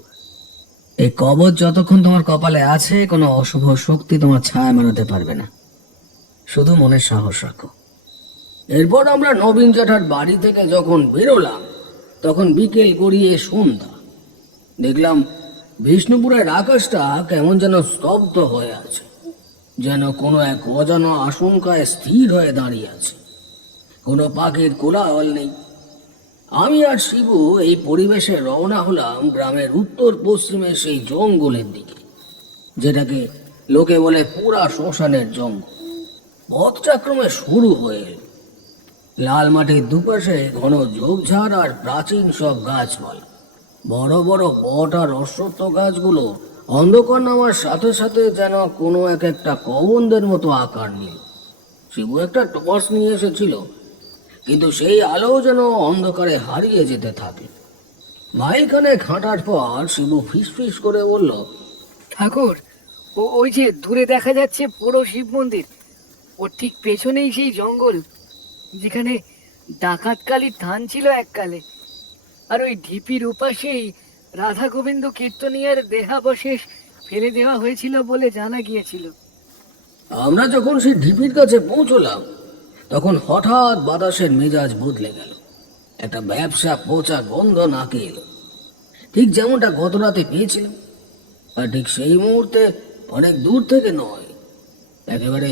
এই কবচ যতক্ষণ তোমার কপালে আছে কোনো অশুভ শক্তি তোমার ছায়া মারাতে পারবে না, শুধু মনের সাহস রাখো। এরপর আমরা নবীন জ্যাঠার বাড়ি থেকে যখন বেরোলাম তখন বিকেল গড়িয়ে সন্ধ্যা। দেখলাম বিষ্ণুপুরের আকাশটা কেমন যেন স্তব্ধ হয়ে আছে, যেন কোনো এক অজানা আশঙ্কায় স্থির হয়ে দাঁড়িয়ে আছে। কোনো পাখির কোলাহল নেই। আমি আর শিবু এই পরিবেশে রওনা হলাম গ্রামের উত্তর পশ্চিমে সেই জঙ্গলের দিকে, যেটাকে লোকে বলে পুরা শ্মশানের জঙ্গল। পথটা ক্রমে শুরু হয়ে এলো। লাল মাটির দুপাশে ঘন ঝোপঝাড় আর প্রাচীন সব গাছপালা। বড় বড় বট আর অশ্বত্থ গাছগুলো অন্ধকার নামার সাথে সাথে যেন কোনো এক একটা কবন্দের মতো আকার নিল। শিবু একটা টর্চ নিয়ে এসেছিল, কিন্তু সেই আলো যেন অন্ধকারে হারিয়ে যেতে থাকে। মাইলখানে হাঁটার পর শিবু ফিসফিস করে বলল, ঠাকুর, ওই যে দূরে দেখা যাচ্ছে পুরো শিব মন্দির, ওর ঠিক পেছনেই সেই জঙ্গল যেখানে ডাকাতকালীর ধান ছিল এককালে, আর ওই ঢিপির উপাসেই রাধা গোবিন্দ কীর্তনিয়ার দেহাবশেষ ফেলে দেওয়া হয়েছিল বলে জানা গিয়েছিল। আমরা যখন সেই ঢিপির কাছে পৌঁছলাম তখন হঠাৎ বাতাসের মেজাজ বদলে গেল। একটা ব্যবসা পচা গন্ধ নাকে এলো, ঠিক যেমনটা গত রাতে পেয়েছিলাম। আর ঠিক সেই মুহূর্তে অনেক দূর থেকে নয়, একেবারে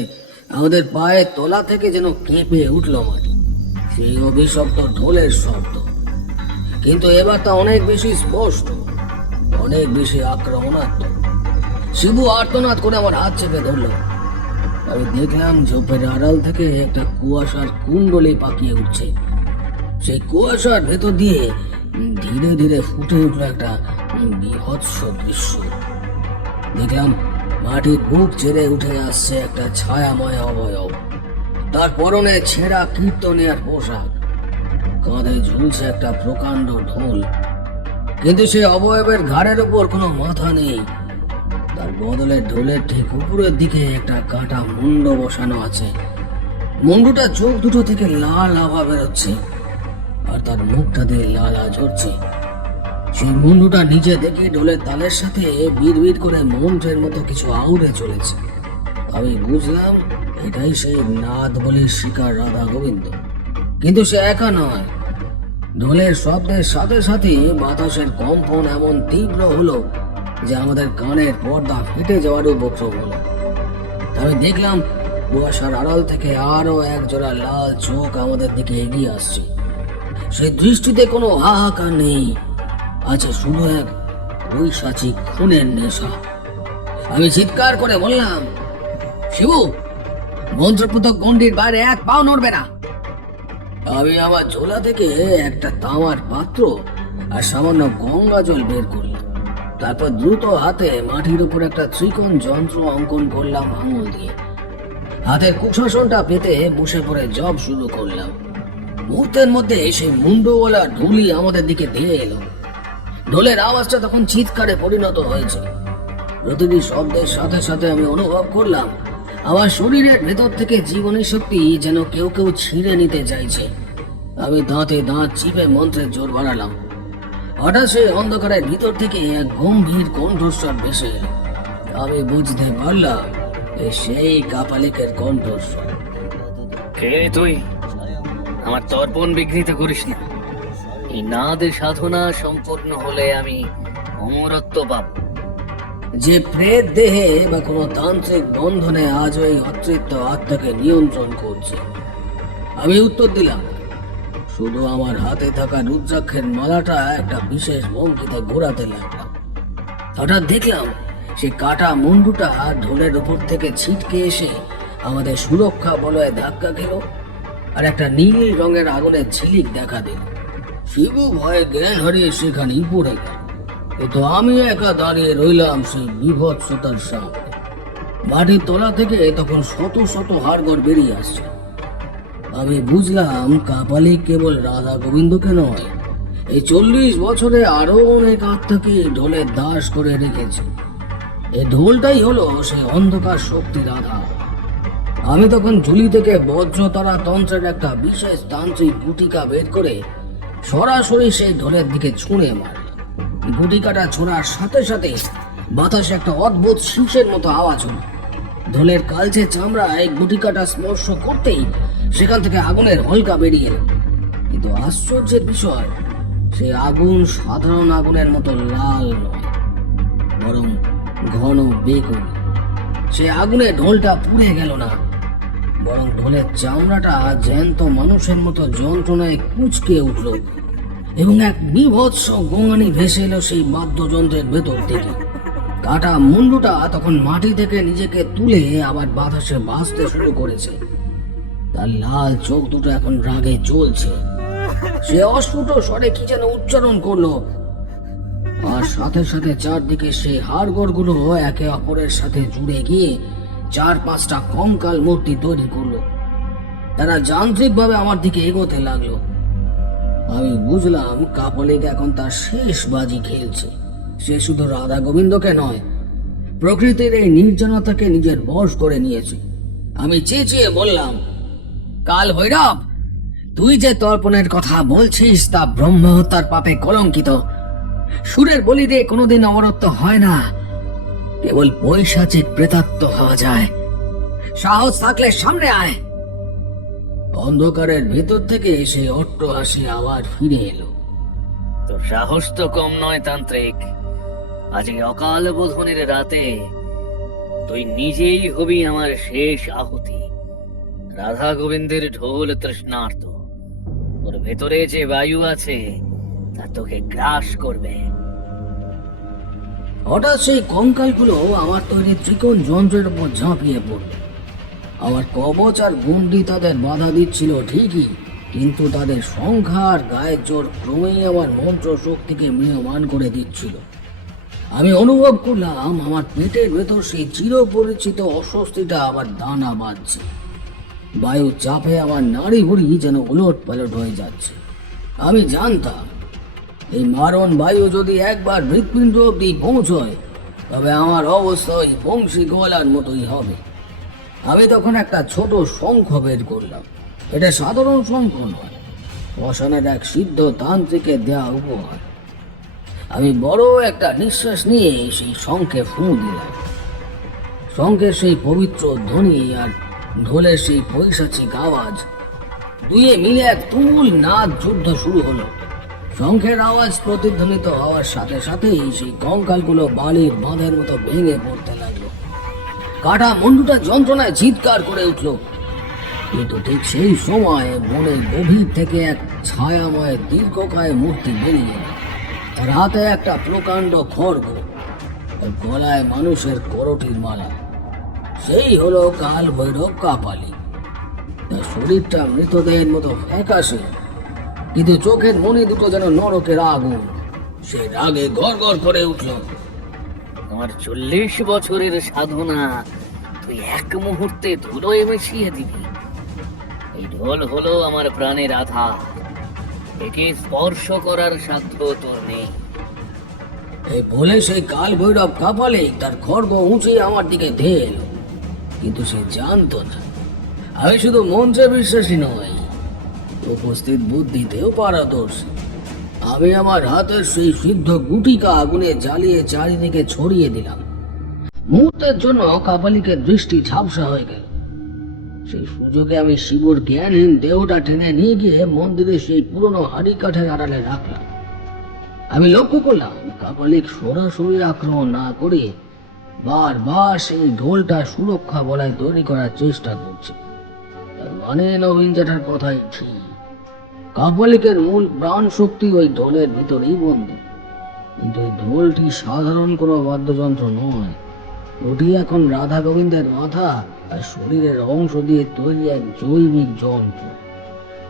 আমাদের পায়ের তলা থেকে যেন কেঁপে উঠল মাটি। সেই অভিশপ্ত ঢোলের শব্দ, কিন্তু এবার তা অনেক বেশি স্পষ্ট, অনেক বেশি আক্রমণাত্মক। শিবু আর্তনাদ করে আমার হাত চেপে ধরল। আমি দেখলাম ঝোপের আড়াল থেকে একটা কুয়াশার কুণ্ডলি পাকিয়ে উঠছে। সেই কুয়াশার ভেতর দিয়ে ধীরে ধীরে ফুটে উঠল একটা বীভৎস দৃশ্য। দেখলাম মাটির বুক ছেড়ে উঠে আসছে একটা ছায়াময় অবয়ব। তার পরনে ছেঁড়া কীর্তনিয়ার পোশাক, কাঁধে ঝুলছে একটা প্রকাণ্ড ঢোল, কিন্তু সেই অবয়বের ঘাড়ের উপর কোনো মাথা নেই। তার বদলে ঢোলের ঠিক উপরের দিকে একটা কাটা মুন্ড বসানো আছে। মুন্ডুটা চোখ দুটো থেকে লাল আভা বেরোচ্ছে, আর তার মুখটা দিয়ে লালা ঝরছে। সেই মুন্ডুটা নিচে দেখে ঢোলের তালের সাথে বিড়বিড় করে মন্ত্রের মতো কিছু আউড়ে চলেছে। আমি বুঝলাম এটাই সেই নাদ বলে শিকার রাধা গোবিন্দ। কিন্তু সে একা নয়। ঢোলের শব্দের সাথে সাথে বাতাসের কম্পন এমন তীব্র হলো যে আমাদের কানের পর্দা ফেটে যাওয়ার উপক্রম হলো। আমি দেখলাম কুয়াশার আড়াল থেকে আরো এক জোড়া লাল চোখ আমাদের দিকে এগিয়ে আসছে। সেই দৃষ্টিতে কোনো হাহাকার নেই, আছে শুধু এক বৈশাচিক খুনের নেশা। আমি চিৎকার করে বললাম, শিবু, মন্ত্রপুতক গণ্ডির বাইরে এক পাও নড়বে না। আমি আমার ঝোলা থেকে একটা তামার পাত্র আর সামান্য গঙ্গা জল বের করলাম। তারপর দ্রুত হাতে মাটির উপর একটা ত্রিকোণ যন্ত্র অঙ্কন করলাম আঙুল দিয়ে। হাতের কুশাসনটা পেতে বসে পড়ে জব শুরু করলাম। মুহূর্তের মধ্যে সেই মুন্ডওয়ালা ঢুলি আমাদের দিকে ধেয়ে এলো। ঢোলের আওয়াজটা তখন চিৎকারে পরিণত হয়েছে। প্রতিটি শব্দের সাথে সাথে আমি অনুভব করলাম আমার শরীরের ভেতর থেকে জীবনী শক্তি যেন কেউ কেউ ছিঁড়ে নিতে চাইছে। আমি দাঁতে দাঁত চিপে মন্ত্রের জোর বাড়ালাম। হঠাৎ সেই অন্ধকারের ভিতর থেকে এক গম্ভীর কণ্ঠস্বর ভেসে এলো। আমি বুঝতে পারলাম সেই কাপালিকের কণ্ঠস্বর। কে তুই? আমার তর্পণ বিঘ্নিত করিস না। এই নাদের সাধনা সম্পূর্ণ হলে আমি অমরত্ব পাব। যে প্রেত দেহে বা কোনো তান্ত্রিক বন্ধনে আজ ওই অতৃপ্ত আত্মাকে নিয়ন্ত্রণ করছে। আমি উত্তর দিলাম, শুধু আমার হাতে থাকা রুদ্রাক্ষের মালাটা একটা বিশেষ ভঙ্গিতে ঘোরাতে লাগলাম। হঠাৎ দেখলাম সে কাটা মুন্ডুটা ঢোলের উপর থেকে ছিটকে এসে আমাদের সুরক্ষা বলয়ে ধাক্কা খেল, আর একটা নীল রঙের আগুনের ঝিলিক দেখা দিল। শিবু ভয়ে জ্ঞান হারিয়ে সেখানেই পড়ে গেল। কিন্তু আমি একা দাঁড়িয়ে রইলাম সেই বিভৎসতার সামনে। মাটির তলা থেকে তখন শত শত হাড়গড় বেরিয়ে আসছে। আমি বুঝলাম কাপালি কেবল রাধা গোবিন্দকে নয়, এই 40 বছরে আরো অনেক আত্মাকে ঢোলের দাস করে রেখেছে। এই ঢোলটাই হলো সেই অন্ধকার শক্তির আধার। আমি তখন ঝুলি থেকে বজ্রতারা তন্ত্রের একটা বিশেষ তান্ত্রিক গুটিকা বের করে সরাসরি সেই ঢোলের দিকে ছুঁড়ে মারলাম। গুটিকাটা ছোড়ার সাথে সাথে বাতাসে একটা অদ্ভুত শীষের মতো আওয়াজ হলো। ঢোলের কালচে চামড়ায় গুটিকাটা স্পর্শ করতেই সেখান থেকে আগুনের হলকা বেরিয়ে এলো। কিন্তু আশ্চর্যের বিষয়, সেই আগুন সাধারণ আগুনের মতো লাল নয়, বরং ঘন বেগুনি। সে আগুনে ঢোলটা পুড়ে গেল না, বরং ঢোলের চামড়াটা জ্যান্ত মানুষের মতো যন্ত্রণায় কুঁচকে উঠল এবং এক বিভৎস গোঙানি ভেসে এলো সেই বাদ্যযন্ত্রের ভেতর থেকে। কাটা মুন্ডুটা তখন মাটি থেকে নিজেকে তুলে আবার বাতাসে ভাসতে শুরু করেছে। তার লাল চোখ দুটো এখন রাগে জ্বলছে। সে অস্ফুট স্বরে কি যেন উচ্চারণ করলো, আর সাথে সাথে চারদিকে সেই হাড়গড়গুলো একে অপরের সাথে জুড়ে গিয়ে 4-5টা কঙ্কাল মূর্তি তৈরি করলো। তারা যান্ত্রিকভাবে আমার দিকে এগোতে লাগলো। আমি বুঝলাম কাপালিক এখন তার শেষ বাজি খেলছে। সে শুধু রাধা গোবিন্দকে নয়, প্রকৃতির এই নির্জনতাকে নিজের বশ করে নিয়েছে। আমি চেঁচিয়ে বললাম, কাল ভৈরব, তুই যে তর্পণের কথা বলছিস তা ব্রহ্ম হত্যার পাপে কলঙ্কিত। সুরের বলি দিয়ে কোনোদিন অমরত্ব হয় না, কেবল পৈশাচিক প্রেতাত্ম হওয়া যায়। সাহস থাকলে সামনে আয়। অন্ধকারের ভেতর থেকে সেই অট্ট হাসি আবার ফিরে এলো। তোর সাহস তো কম নয় তান্ত্রিক। আজ এই অকাল বোধনের রাতে তুই নিজেই হবি আমার শেষ আহুতি। রাধা গোবিন্দের ঢোল তৃষ্ণার্ত। তোর ভেতরে যে বায়ু আছে তা তোকে গ্রাস করবে। হঠাৎ সেই কঙ্কালগুলো আমার তৈরি ত্রিকোণ যন্ত্রের উপর ঝাঁপিয়ে পড়ল। আমার কবচ আর গুন্ডি তাদের বাধা দিচ্ছিল ঠিকই, কিন্তু তাদের সংখ্যা আর গায়ের জোর ক্রমেই আমার মন্ত্র শক্তিকে ম্রিয়মান করে দিচ্ছিল। আমি অনুভব করলাম আমার পেটের ভেতর সেই চিরপরিচিত অস্বস্তিটা আবার দানা বাঁধছে। বায়ু চাপে আমার নাড়ি ভুড়ি যেন উলট পালট হয়ে যাচ্ছে। আমি জানতাম এই মারণ বায়ু যদি একবার হৃৎপিণ্ড অব্দি পৌঁছয়, তবে আমার অবস্থা ওই বংশী গোয়ালার মতোই হবে। আমি তখন একটা ছোট শঙ্খ বের করলাম। এটা সাধারণ শঙ্খ নয়, শ্মশানের এক সিদ্ধ তান্ত্রিকের দেয়া উপহার। আমি বড় একটা নিঃশ্বাস নিয়ে সেই শঙ্খে ফুঁ দিলাম। শঙ্খের সেই পবিত্র ধ্বনি আর ঢোলের সেই পৈশাচিক আওয়াজ দুয়ে মিলে এক তুমুল নাদ যুদ্ধ শুরু হলো। শঙ্খের আওয়াজ প্রতিধ্বনিত হওয়ার সাথে সাথেই সেই কঙ্কালগুলো বালির বাঁধের মতো ভেঙে পড়তে লাগলো। কাটা মুন্ডুটা যন্ত্রণায় চিৎকার করে উঠল। কিন্তু ঠিক সেই সময় বনের গভীর থেকে এক ছায়াময় দীর্ঘকায় মূর্তি বেরিয়ে এলো। তার হাতে একটা প্রকাণ্ড খড়গ, ওর গলায় মানুষের করটির মালা। সেই হলো কাল ভৈরব কাপালি। তার শরীরটা মৃতদেহের মতো ফ্যাকাশে, কিন্তু চোখের মনি দুটো যেন নরকের আগুন। সে রাগে গড় গড় করে উঠল। আমার 40 বছরের সাধনা তুই এক মুহূর্তে ধুলোয় মিশিয়ে দিবি। এই ঢোল হলো আমার প্রাণের আধার, একে স্পর্শ করার সাধ্য তোর নেই। এই বলে সেই কাল ভৈরব কাপালিক তার খড়গ উঁচিয়ে আমার দিকে ধেয়ে এলো। কিন্তু সে জানতো না আমি শুধু মন্ত্রে বিশ্বাসী নই, উপস্থিত বুদ্ধিতেও পারদর্শী। আমি আমার হাতের সেই সিদ্ধ গুটিকা আগুনে জ্বালিয়ে চারিদিকে ছড়িয়ে দিলাম। মুহূর্তের জন্য কাপালিকের দৃষ্টি ঝাপসা হয়ে গেল। সেই সুযোগে আমি শিবর জ্ঞানহীন দেহটা টেনে নিয়ে গিয়ে মন্দিরের সেই পুরনো হাড়ি কাঠের আড়ালে রাখলাম। আমি লক্ষ্য করলাম কাপালিক সরাসরি আক্রমণ না করে বারবার সেই ঢোলটা সুরক্ষা বলায় তৈরি করার চেষ্টা করছে। তার মানে নবীন জ্যাঠার কথাই ঠিক, কাপালিকের মূল প্রাণ শক্তি ওই ঢোলের ভিতরেই বন্ধ। কিন্তু এই ঢোলটি সাধারণ কোনো বাদ্যযন্ত্র নয়, ওটি এখন রাধা গোবিন্দের মাথা আর শরীরের অংশ দিয়ে তৈরি এক জৈবিক যন্ত্র।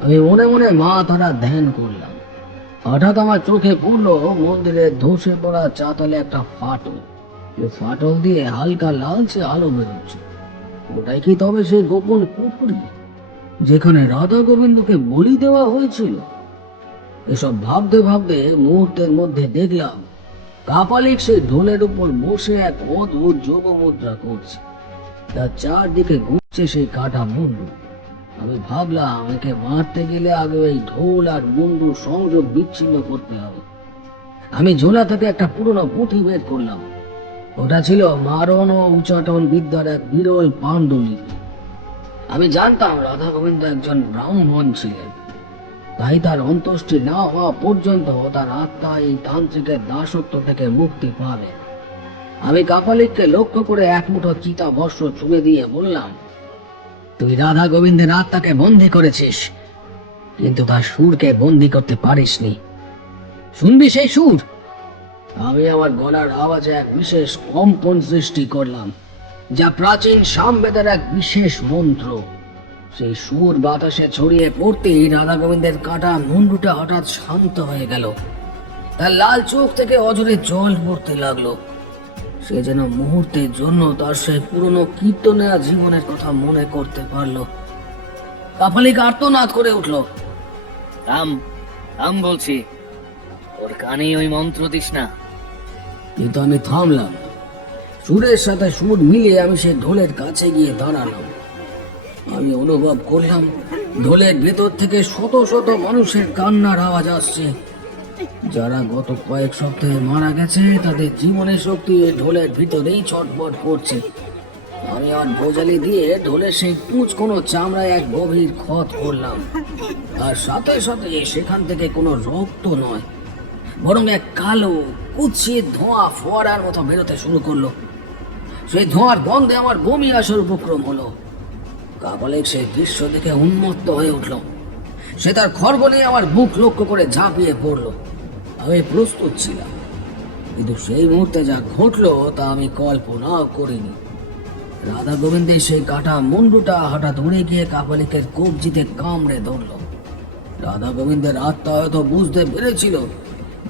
আমি মনে মনে মা তারা ধ্যান করলাম। হঠাৎ আমার চোখে পড়লো মন্দিরের ধসে পড়া চাতালে একটা ফাটল। ফাটল দিয়ে হালকা লালচে আলো বেরোচ্ছে। ওটাই কি তবে সেই গোপন পুকুরি যেখানে রাধা গোবিন্দকে বলি দেওয়া হয়েছিল? এসব ভাবতে ভাবতে মুহূর্তের মধ্যে দেখলাম কাপালিক সেই ঢোলের উপর বসে এক অদ্ভুত যোগ মুদ্রা করছে। তার চারদিকে ঘুরছে সেই কাটা মুন্ডু। আমি ভাবলাম একে মারতে গেলে আগে এই ঢোল আর মুন্ডুর সংযোগ বিচ্ছিন্ন করতে হবে। আমি ঝোলা থেকে একটা পুরনো পুঁথি বের করলাম। ওটা ছিল মারণ ও উচ্চাটন বিদ্যার এক বিরল পাণ্ডুলিপি। আমি জানতাম রাধা গোবিন্দ একজন ব্রাহ্মণ ছিলেন, তাই তার অন্ত্যেষ্টি না হওয়া পর্যন্ত তার আত্মা এই তান্ত্রিকের দাসত্ব থেকে মুক্তি পাবে। আমি কাপালিককে লক্ষ্য করে এক মুঠো চিতা বর্ষ ছুঁড়ে দিয়ে বললাম, তুই রাধা গোবিন্দের আত্মাকে বন্দী করেছিস, কিন্তু তার সুরকে বন্দী করতে পারিসনি। শুনবি সেই সুর? আমি আমার গলার আওয়াজে এক বিশেষ কম্পন সৃষ্টি করলাম, যা প্রাচীন সামবেদের এক বিশেষ মন্ত্র। সেই সুর বাতাসে ছড়িয়ে পড়তেই রাধা গোবিন্দের কাটা মুন্ডুটা হঠাৎ শান্ত হয়ে গেল। তার লাল চোখ থেকে অঝরে জল পড়তে লাগলো। সে যেন মুহূর্তের জন্য তার সেই পুরনো কীর্তনেয়া জীবনের কথা মনে করতে পারলো। কাপালিক আর্তনাদ করে উঠল, থাম থাম বলছি, ওর কানে ওই মন্ত্র দিস না। কিন্তু আমি থামলাম না। সুরের সাথে সুর মিলিয়ে আমি সেই ঢোলের কাছে গিয়ে দাঁড়ালাম। আমি অনুভব করলাম ঢোলের ভেতর থেকে শত শত মানুষের কান্নার আওয়াজ আসছে। যারা গত কয়েক সপ্তাহে মারা গেছে তাদের জীবনের শক্তি এই ঢোলের ভিতরেই ছটফট করছে। আমি আমার ভোজালি দিয়ে ঢোলের সেই পুঁজ কোনো চামড়ায় এক গভীর ক্ষত করলাম, আর সাথে সাথে সেখান থেকে কোনো রক্ত নয়, বরং এক কালো কুৎসিত ধোঁয়া ফোয়ারার মতো বেরোতে শুরু করলো। সেই ধোঁয়ার গন্ধে আমার বমি আসার উপক্রম হলো। কাপালিক সেই দৃশ্য দেখে উন্মত্ত হয়ে উঠল। সে তার খড়গ নিয়ে আমার বুক লক্ষ্য করে ঝাঁপিয়ে পড়লো। আমি প্রস্তুত ছিলাম, কিন্তু সেই মুহূর্তে যা ঘটলো তা আমি কল্পনাও করিনি। রাধা গোবিন্দের সেই কাটা মুন্ডুটা হঠাৎ উড়ে গিয়ে কাপালিকের কবজিতে কামড়ে ধরল। রাধা গোবিন্দের আত্মা হয়তো বুঝতে পেরেছিল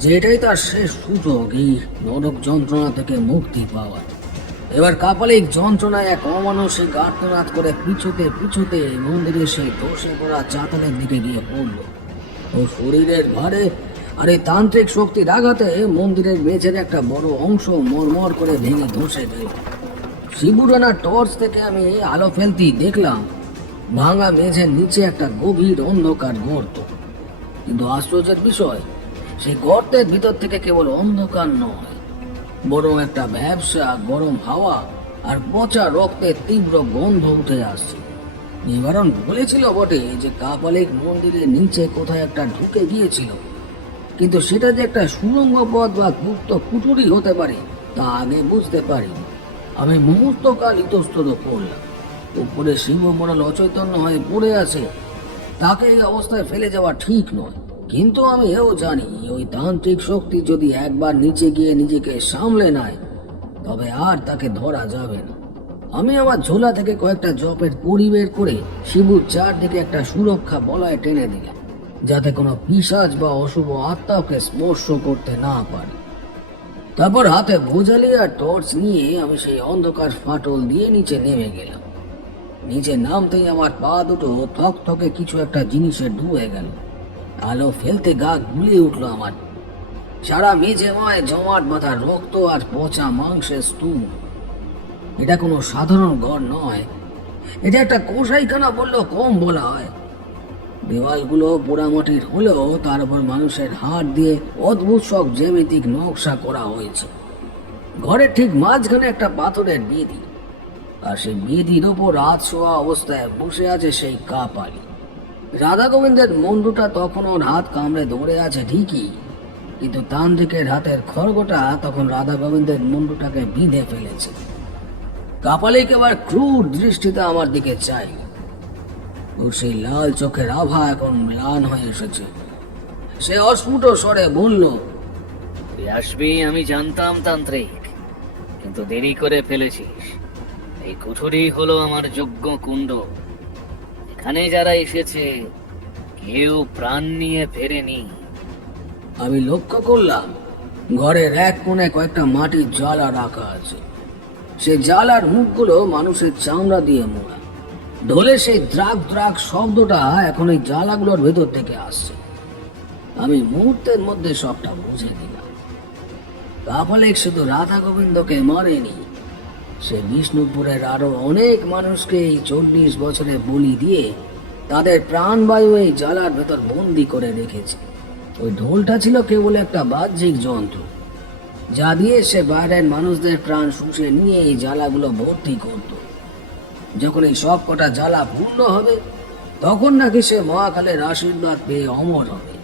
যে এটাই তার শেষ সুযোগ এই নরক যন্ত্রণা থেকে মুক্তি পাওয়ার। এবার কাপালিক যন্ত্রণায় এক অমানসিক আর্তনাদ করে পিছুতে পিছুতে মন্দিরের সেই ধসে পড়া চাতালের দিকে গিয়ে পড়ল। ও শরীরের ভারে আর এই তান্ত্রিক শক্তির আঘাতে মন্দিরের মেঝের একটা বড় অংশ মরমর করে ভেঙে ধসে গেল। শিবুরানার টর্চ থেকে আমি আলো ফেলতেই দেখলাম ভাঙা মেঝের নিচে একটা গভীর অন্ধকার গর্ত। কিন্তু আশ্চর্যের বিষয়, সেই গর্তের ভিতর থেকে কেবল অন্ধকার নয়, বরং একটা ভ্যাবসা গরম হাওয়া আর পচা রক্তের তীব্র গন্ধ উঠে আসছে। নিবারণ বলেছিল বটে যে কাপালিক মন্দিরের নিচে কোথায় একটা ঢুকে গিয়েছিল, কিন্তু সেটা যে একটা সুড়ঙ্গ পথ বা গুপ্ত কুঠুরি হতে পারে তা আগে বুঝতে পারিনি। আমি মুহূর্তকাল ইতস্তত করলাম। উপরে শিব মরাল অচৈতন্য হয়ে পড়ে আছে, তাকে এই অবস্থায় ফেলে যাওয়া ঠিক নয়। কিন্তু আমি এও জানি ওই তান্ত্রিক শক্তি যদি একবার নিচে গিয়ে নিজেকে সামলে নেয় তবে আর তাকে ধরা যাবে না। আমি আমার ঝোলা থেকে কয়েকটা জপের কড়ি বের করে শিবুর চারদিকে একটা সুরক্ষা বলয় টেনে দিলাম, যাতে কোনো পিশাচ বা অশুভ আত্মাকে স্পর্শ করতে না পারে। তারপর হাতে বোঝালি আর টর্চ নিয়ে আমি সেই অন্ধকার ফাটল দিয়ে নিচে নেমে গেলাম। নিচে নামতেই আমার পা দুটো থক থকে কিছু একটা জিনিসে ডুবে গেল। আলো ফেলতে গা গুলিয়ে উঠলো আমার। সারা মেঝেমায় জমাট বাঁধা রক্ত আর পচা মাংসের স্তূপ। এটা কোনো সাধারণ ঘর নয়, এটা একটা কসাইখানা বললেও কম বলা হয়। দেওয়ালগুলো পোড়ামাটির হলেও তার উপর মানুষের হাত দিয়ে অদ্ভুত সব জ্যামিতিক নকশা করা হয়েছে। ঘরের ঠিক মাঝখানে একটা পাথরের বেদি, আর সেই বেদির ওপর রাত শোয়া অবস্থায় বসে আছে সেই কাপালি। রাধা গোবিন্দের মুন্ডুটা তখন ওর হাত কামড়ে ধরে আছে ঠিকই, কিন্তু তান্ত্রিকের হাতের খড়গটা তখন রাধা গোবিন্দের মুন্ডুটাকে বিঁধে ফেলেছে। কাপালিক এবার ক্রূর দৃষ্টিতে আমার দিকে চাই। ওর সেই লাল চোখের আভা এখন ম্লান হয়ে এসেছে। সে অস্ফুট স্বরে বলল, তুই আসবি আমি জানতাম তান্ত্রিক, কিন্তু দেরি করে ফেলেছিস। এই কুঠুরি হলো আমার যজ্ঞ কুণ্ড। এখানে যারা এসেছে কেউ প্রাণ নিয়ে ফেরেনি। আমি লক্ষ্য করলাম ঘরের এক কোণে কয়েকটা মাটির জ্বালা রাখা আছে। সে জ্বালার মুখগুলো মানুষের চামড়া দিয়ে মোড়া। ঢোলে সেই দ্রাক দ্রাক শব্দটা এখন এই জ্বালাগুলোর ভেতর থেকে আসছে। আমি মুহূর্তের মধ্যে সবটা বুঝে নিলাম। কাপালিক শুধু রাধা গোবিন্দকে মারেনি, সে বিষ্ণুপুরের আরো অনেক মানুষকে এই 40 বছরে বলি দিয়ে তাদের প্রাণবায়ু এই জ্বালার ভেতর বন্দি করে রেখেছে। ওই ঢোলটা ছিল কেবল একটা বাহ্যিক যন্ত্র, যা দিয়ে সে বাইরের মানুষদের প্রাণ শুষে নিয়ে এই জ্বালাগুলো ভর্তি করত। যখন এই সব কটা জ্বালা পূর্ণ হবে, তখন নাকি সে মহাকালের আশীর্বাদ পেয়ে অমর হবে।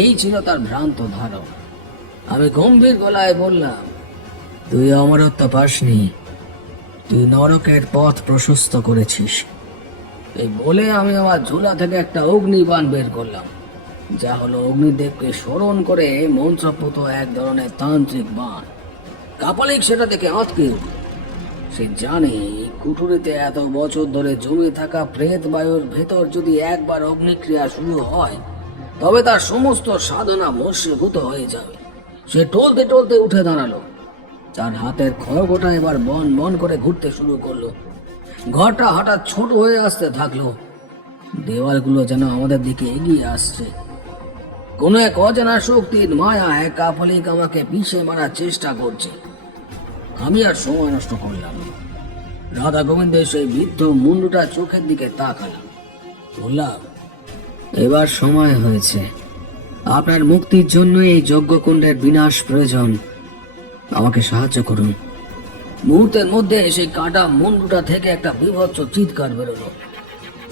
এই ছিল তার ভ্রান্ত ধারণা। আমি গম্ভীর গলায় বললাম, তুই অমরত্ব পাসনি, তুই নরকের পথ প্রশস্ত করেছিস। এই বলে আমি আমার ঝোলা থেকে একটা অগ্নিবাণ বের করলাম, যা হলো অগ্নিদেবকে স্মরণ করে মন্ত্রপুত এক ধরনের তান্ত্রিক বাণ। কাপালিক সেটা দেখে আঁতকে উঠল। সে জানে কুঠুরিতে এত বছর ধরে জমে থাকা প্রেত বায়ুর ভেতর যদি একবার অগ্নিক্রিয়া শুরু হয়, তবে তার সমস্ত সাধনা ভস্মীভূত হয়ে যাবে। সে টলতে টলতে উঠে দাঁড়ালো। তার হাতের খড়গোটা এবার বন বন করে ঘুরতে শুরু করলো। ঘরটা হঠাৎ ছোট হয়ে আসতে থাকলো। দেওয়ালগুলো যেন আমাদের দিকে এগিয়ে আসছে। কোন এক অজানা শক্তির মায়ায় কাপালিক আমাকে পিষে মারার চেষ্টা করছে। আমি আর সময় নষ্ট করলাম না। রাধা গোবিন্দের সেই বৃদ্ধ মুন্ডুটা চোখের দিকে তাকালাম। বললাম, এবার সময় হয়েছে। আপনার মুক্তির জন্য এই যজ্ঞকুণ্ডের বিনাশ প্রয়োজন। আমাকে সাহায্য করুন। মুহূর্তের মধ্যে সেই কাটা মুন্ডুটা থেকে একটা বীভৎস চিৎকার বেরোলো।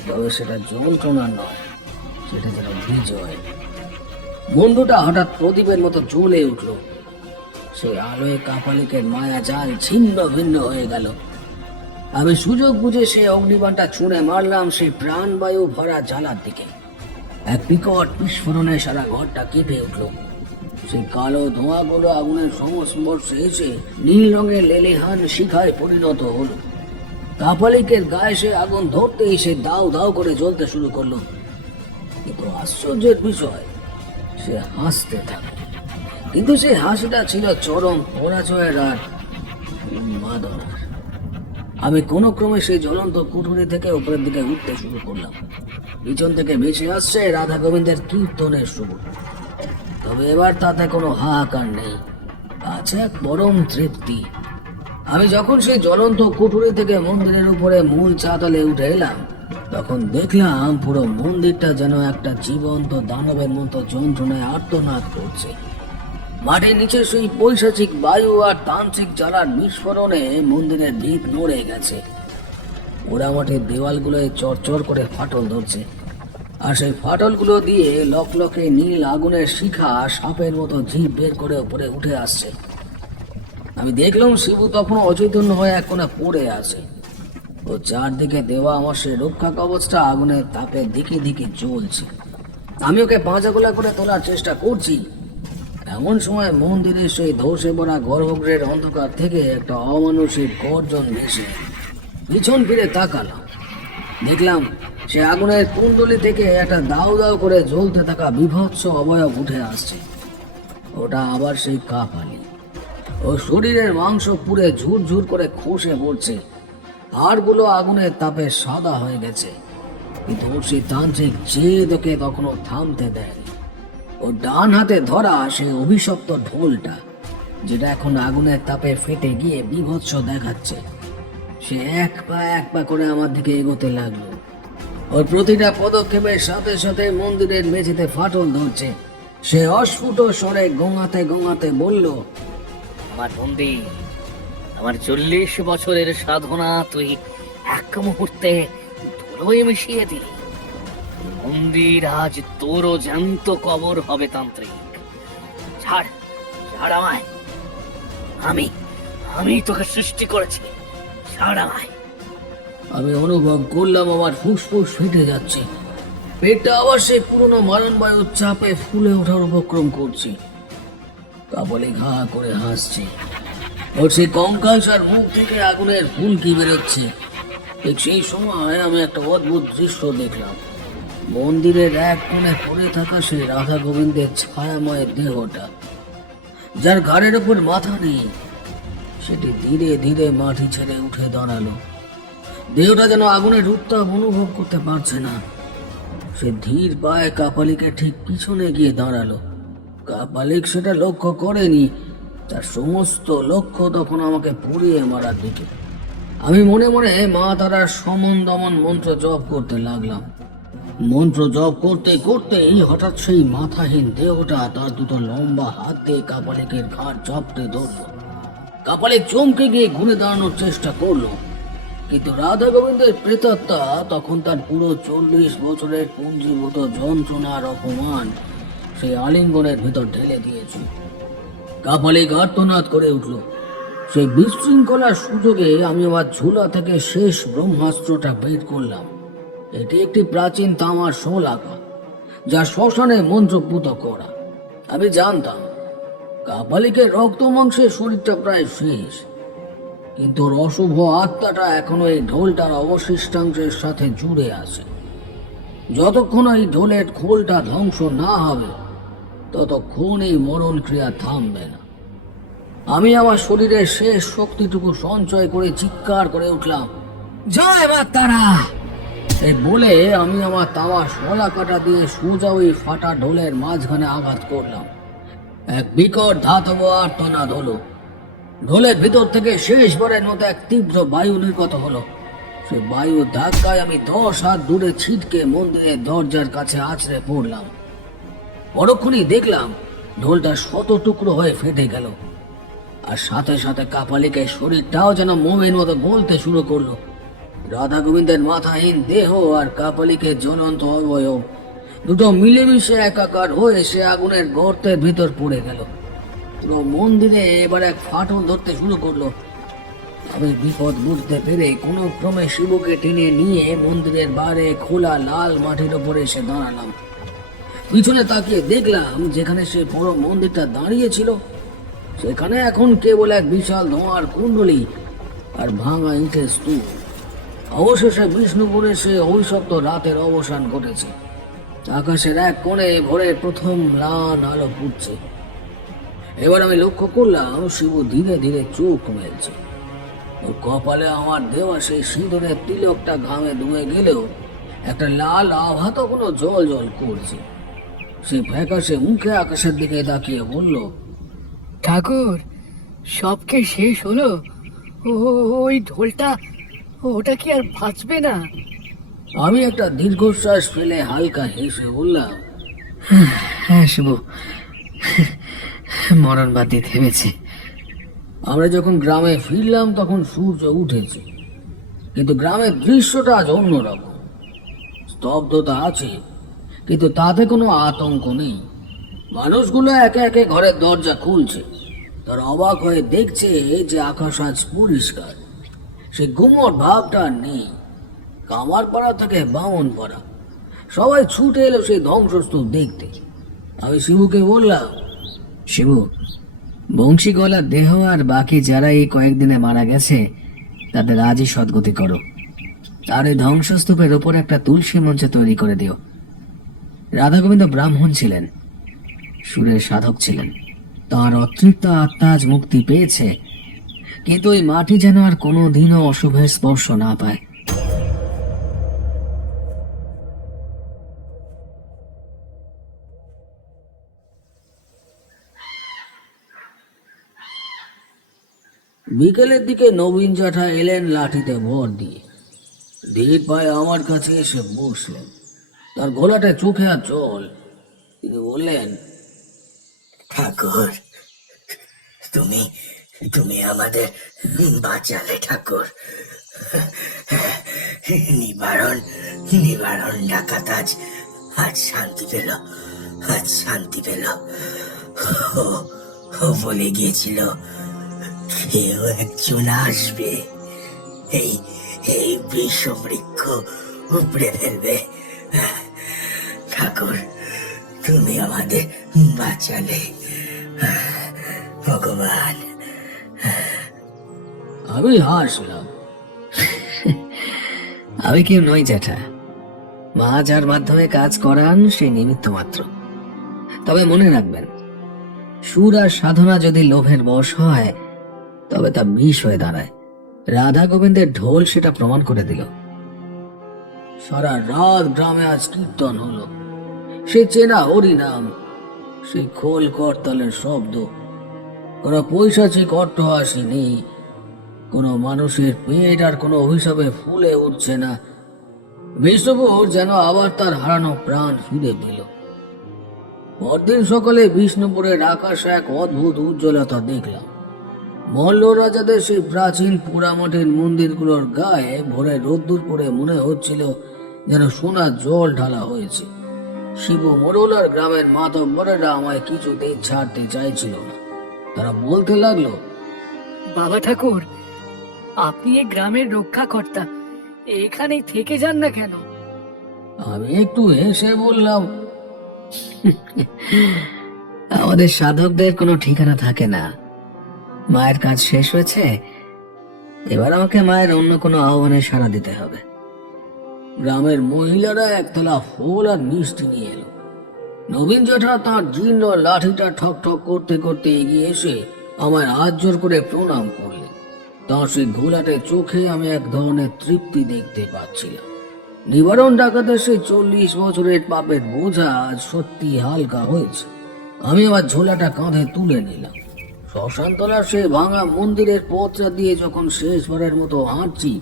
তবে সেটা যন্ত্রণা নয়, সেটা যেন বিজয়। মুন্ডুটা হঠাৎ প্রদীপের মতো জ্বলে উঠল। সেই আলোয় কাপালিকের মায়া জাল ছিন্ন ভিন্ন হয়ে গেল। আমি সুযোগ বুঝে সেই অগ্নিবাণটা ছুঁড়ে মারলাম সেই প্রাণবায়ু ভরা জ্বালার দিকে। এক বিকট বিস্ফোরণে সারা ঘরটা কেঁপে উঠল। সেই কালো ধোঁয়াগুলো আগুনের সংস্পর্শে এসে নীল রঙের লেলিহান শিখায় পরিণত হলো। কাপালিকের গায়ে সে আগুন ধরতেই সে দাউ দাউ করে জ্বলতে শুরু করলো। কিন্তু আশ্চর্যের বিষয়, সে হাসতে থাকে। কিন্তু সেই হাসিটা ছিল চরম পরাজয়ের আর উন্মাদনার। আমি কোনো ক্রমে সেই জ্বলন্ত কুঠুরি থেকে উপরের দিকে উঠতে শুরু করলাম। পিছন থেকে ভেসে আসছে রাধা গোবিন্দের কীর্তনের সুর। তবে এবার তাতে কোনো হাহাকার নেই, আছে এক পরম তৃপ্তি। আমি যখন সেই জ্বলন্ত কুঠুরি থেকে মন্দিরের উপরে মূল চাতালে উঠে এলাম, তখন দেখলাম পুরো মন্দিরটা যেন একটা জীবন্ত দানবের মতো যন্ত্রণায় আর্তনাদ করছে। মাটির নিচে সেই পৈশাচিক বায়ু আর তান্ত্রিক জ্বালার বিস্ফোরণে মন্দিরের ভিত নড়ে গেছে। পোড়ামাটির দেওয়ালগুলোয় চরচর করে ফাটল ধরছে, আর সেই ফাটলগুলো দিয়ে লকলকে নীল আগুনের শিখা সাপের মতো জিভ বের করে উপরে উঠে আসছে। আমি দেখলাম শিবু তখন অচৈতন্য হয়ে এক কোণে পড়ে আছে। ও চারদিকে দেওয়া আমার সেই রক্ষা কবচটা আগুনের তাপে দিকে দিকে জ্বলছে। আমি ওকে পাঁচাগোলা করে তোলার চেষ্টা করছি। এমন সময় মন্দিরের সেই ধসে পড়া গর্ভগৃহের অন্ধকার থেকে একটা অমানুষিক গর্জন ভেসে পিছন ফিরে তাকালাম। দেখলাম সে আগুনের কুণ্ডলি থেকে একটা দাউ দাউ করে জ্বলতে থাকা বিভৎস অবয়ব উঠে আসছে। ওটা আবার সেই কাপালি। ও শরীরের মাংস পুড়ে ঝুরঝুর করে খসে পড়ছে, হাড়গুলো আগুনের তাপে সাদা হয়ে গেছে। কিন্তু ওর সেই তান্ত্রিক জেদ ওকে তখনও থামতে দেয়নি। ও ডান হাতে ধরা সেই অভিশপ্ত ঢোলটা, যেটা এখন আগুনের তাপে ফেটে গিয়ে বীভৎস দেখাচ্ছে, সে এক পা করে আমার দিকে এগোতে লাগলো। ওর প্রতিটা পদক্ষেপের সাথে সাথে মন্দিরের মেঝেতে ফাটল ধরছে। সে অস্ফুট স্বরে গোঙাতে গোঙাতে বলল, আমার বন্দি, আমার 40 বছরের সাধনা তুই এক মুহূর্তে ধুলোয় মিশিয়ে দিলি। মন্দির আজ তোরও জ্যান্ত কবর হবে তান্ত্রিক। ছাড়, ছাড় আমায়। আমি আমি তোকে সৃষ্টি করেছি, ছাড় আমায়। আমি অনুভব করলাম আমার ফুসফুস ফেটে যাচ্ছে, পেটটা আবার সেই পুরনো মারণ বায়ুর চাপে ফুলে ওঠার উপক্রম করছে। কাপলে ঘা করে হাসছে, ওর সেই কঙ্কালসার মুখ থেকে আগুনের ফুলকি বেরোচ্ছে। ঠিক সেই সময় আমি একটা অদ্ভুত দৃশ্য দেখলাম। মন্দিরের এক কোণে পড়ে থাকা সেই রাধা গোবিন্দের ছায়াময় দেহটা, যার ঘাড়ের উপর মাথা নেই, সেটি ধীরে ধীরে মাটি ছেড়ে উঠে দাঁড়ালো। দেহটা যেন আগুনের উত্তাপ অনুভব করতে পারছে না। সে ধীর পায়ে কাপালিকের ঠিক পিছনে গিয়ে দাঁড়ালো। কাপালিক সেটা লক্ষ্য করেনি, তার সমস্ত লক্ষ্য তখন আমাকে পুড়িয়ে মারার দিকে। আমি মনে মনে মা তারার সমন দমন মন্ত্র জপ করতে লাগলাম। মন্ত্র জপ করতে করতেই হঠাৎ সেই মাথাহীন দেহটা তার দুটো লম্বা হাত দিয়ে কাপালিকের ঘাড় চাপড়ে ধরল। কাপালিক চমকে গিয়ে ঘুরে দাঁড়ানোর চেষ্টা করলো, কিন্তু রাধা গোবিন্দের প্রেতাত্মা তখন তার পুরো 40 বছরের পুঞ্জীভূত যন্ত্রণার অপমান সেই আলিঙ্গনের ভিতর ঢেলে দিয়েছে। কাপালিক আর্তনাদ করে উঠল। সেই বিশৃঙ্খলার সুযোগে আমি আমার ঝুলা থেকে শেষ ব্রহ্মাস্ত্রটা বের করলাম। এটি একটি প্রাচীন তামার শোলাকা, যা শ্মশানে মন্ত্রপুত করা। আমি জানতাম কাপালিকের রক্ত মাংসের শরীরটা প্রায় শেষ, কিন্তু ওর অশুভ আত্মাটা এখনো এই ঢোলটার অবশিষ্টাংশের সাথে জুড়ে আছে। যতক্ষণ এই ঢোলের খোলটা ধ্বংস না হবে, ততক্ষণ এই মরণ ক্রিয়া থামবে না। আমি আমার শরীরের শেষ শক্তিটুকু সঞ্চয় করে চিৎকার করে উঠলাম, জয় মা তারা! এই বলে আমি আমার তাওয়া শলাকাটা দিয়ে সোজা ওই ফাটা ঢোলের মাঝখানে আঘাত করলাম। এক বিকট ধাতব আর্তনাদ হলো। ঢোলের ভিতর থেকে শেষবারের মতো এক তীব্র বায়ু নির্গত হলো। সে বায়ু ধাক্কায় আমি 10 হাত দূরে ছিটকে মন্দিরের দরজার কাছে আছড়ে পড়লাম। পরক্ষণই দেখলাম ঢোলটা শত টুকরো হয়ে ফেটে গেল, আর সাথে সাথে কাপালিকের শরীরটাও যেন মোমের মতো গলতে শুরু করলো। রাধা গোবিন্দের মাথাহীন দেহ আর কাপালিকের জ্বলন্ত অবয়ব দুটো মিলেমিশে একাকার হয়ে সে আগুনের গর্তের ভিতর পড়ে গেল। পুরো মন্দিরে এবার এক ফাটল ধরতে শুরু করলো। আমি বিপদ বুঝতে পেরে কোনো ক্রমে শিবকে টেনে নিয়ে মন্দিরের বাইরে খোলা লাল মাটির ওপরে এসে দাঁড়ালাম। পিছনে তাকিয়ে দেখলাম যেখানে সে বড় মন্দিরটা দাঁড়িয়েছিল, সেখানে এখন কেবল এক বিশাল ধোঁয়ার কুণ্ডলী আর ভাঙা ইটের স্তূপ। অবশেষে বিষ্ণুপুরে সে অভিশপ্ত রাতের অবসান ঘটেছে। আকাশের এক কোণে ভোরের প্রথম ম্লান আলো ফুটছে। এবার আমি লক্ষ্য করলাম শিব ধীরে ধীরে চোখ মেলছে। ওর কপালে আমার দেওয়া সেই সিঁদুরের তিলকটা ঘামে ধুয়ে গেলেও একটা লাল আভা তখনও জল জল করছে। সে ফ্যাকাশে মুখে আকাশের দিকে তাকিয়ে বলল, ঠাকুর, সব কি শেষ হলো? ওই ঢোলটা, ওটা কি আর বাঁচবে না? আমি একটা দীর্ঘশ্বাস ফেলে হালকা হেসে বললাম, হ্যাঁ শিবু, মরণ বাদী থেমেছে। আমরা যখন গ্রামে ফিরলাম তখন সূর্য উঠেছে, কিন্তু গ্রামের দৃশ্যটা আজ অন্যরকম। স্তব্ধতা আছে, কিন্তু তাতে কোনো আতঙ্ক নেই। মানুষগুলো একে একে ঘরের দরজা খুলছে। তারা অবাক হয়ে দেখছে যে আকাশ আজ পরিষ্কার। সে গুমট ভাবটা নেই। কামারপাড়া থেকে বামনপাড়া সবাই ছুটে এলো সেই ধ্বংসস্তূপ দেখতে। আমি শিবুকে বললাম, শিবু, বংশীগলার দেহ আর বাকি যারা এই কয়েকদিনে মারা গেছে তাদের আজই সদ্গতি করো। আর এই ধ্বংসস্তূপের ওপর একটা তুলসী মঞ্চ তৈরি করে দিও। রাধা গোবিন্দ ব্রাহ্মণ ছিলেন, সুরের সাধক ছিলেন। তার অতৃপ্ত আত্মা আজ মুক্তি পেয়েছে, কিন্তু ওই মাটি যেন আর কোনোদিনও অশুভের স্পর্শ না পায়। বিকেলের দিকে নবীন জ্যাঠা এলেন লাঠিতে ভর দিয়ে। ধীর পায়ে আমার কাছে এসে বসলেন। তার গলাটা চোখে আর জল। তিনি বললেন, ঠাকুর, তুমি তুমি আমাদের বাঁচালে ঠাকুর। নিবারণ নিবারণ ডাকাত আজ আজ শান্তি পেল, আজ শান্তি পেল। ও ও বলে গিয়েছিল কেউ একজন আসবে, এই এই বিষবৃক্ষ উপড়ে ফেলবে। ঠাকুর, তুমি আমাদের বাঁচালে, ভগবান। আমি হাসলাম। আমি কেউ নই জ্যাঠা, মা যার মাধ্যমে কাজ করান সেই নিমিত্ত মাত্র। তবে মনে রাখবেন, সুর আর সাধনা যদি লোভের বশ হয় তবে তা বিষ হয়ে দাঁড়ায়। রাধা গোবিন্দের ঢোল সেটা প্রমাণ করে দিল। সারা রাত গ্রামে আজ কীর্তন হলো। সে চেনা হরি নাম, সেই খোল করতালের শব্দ। কোনো পৈশাচিক অট্টহাসি নেই, কোনো মানুষের পেট আর কোনো অভিশাপে ফুলে উঠছে না। বিষ্ণুপুর যেন আবার তার হারানো প্রাণ ফিরে পেল। পরদিন সকালে বিষ্ণুপুরের আকাশে এক অদ্ভুত উজ্জ্বলতা দেখলাম। মল্ল রাজাদের সেই প্রাচীন পোড়ামাটির মন্দিরগুলোর গায়ে ভোরে রোদ্দুর পড়ে মনে হচ্ছিল যেন সোনার জল ঢালা হয়েছে। শিবু মোড়ল আর গ্রামের মাতব্বরেরা আমায় কিছুতেই ছাড়তে চাইছিল না। তারা বলতে লাগলো, বাবা ঠাকুর, আপনি এই গ্রামের রক্ষাকর্তা, এখানেই থেকে যান না কেন? আমি একটু হেসে বললাম, আমাদের সাধকদের কোনো ঠিকানা থাকে না। মায়ের কাজ শেষ হয়েছে, এবার আমাকে মায়ের অন্য কোনো আহ্বানে সাড়া দিতে হবে। গ্রামের মহিলারা একতলা ফুল আর মিষ্টি নিয়ে এলো। নবীন জ্যাঠা তাঁর জীর্ণ লাঠিটা ঠক ঠক করতে করতে এগিয়ে এসে আমার হাত জোর করে প্রণাম করলেন। তাঁর সেই ঘোলাটে চোখে আমি এক ধরনের তৃপ্তি দেখতে পাচ্ছিলাম। নিবারণ ডাকাতের সেই 40 বছরের পাপের বোঝা আজ সত্যি হালকা হয়েছে। আমি আমার ঝোলাটা কাঁধে তুলে নিলাম। শ্মশানতলার সেই ভাঙা মন্দিরের পথটা দিয়ে যখন শেষবারের মতো হাঁটছি,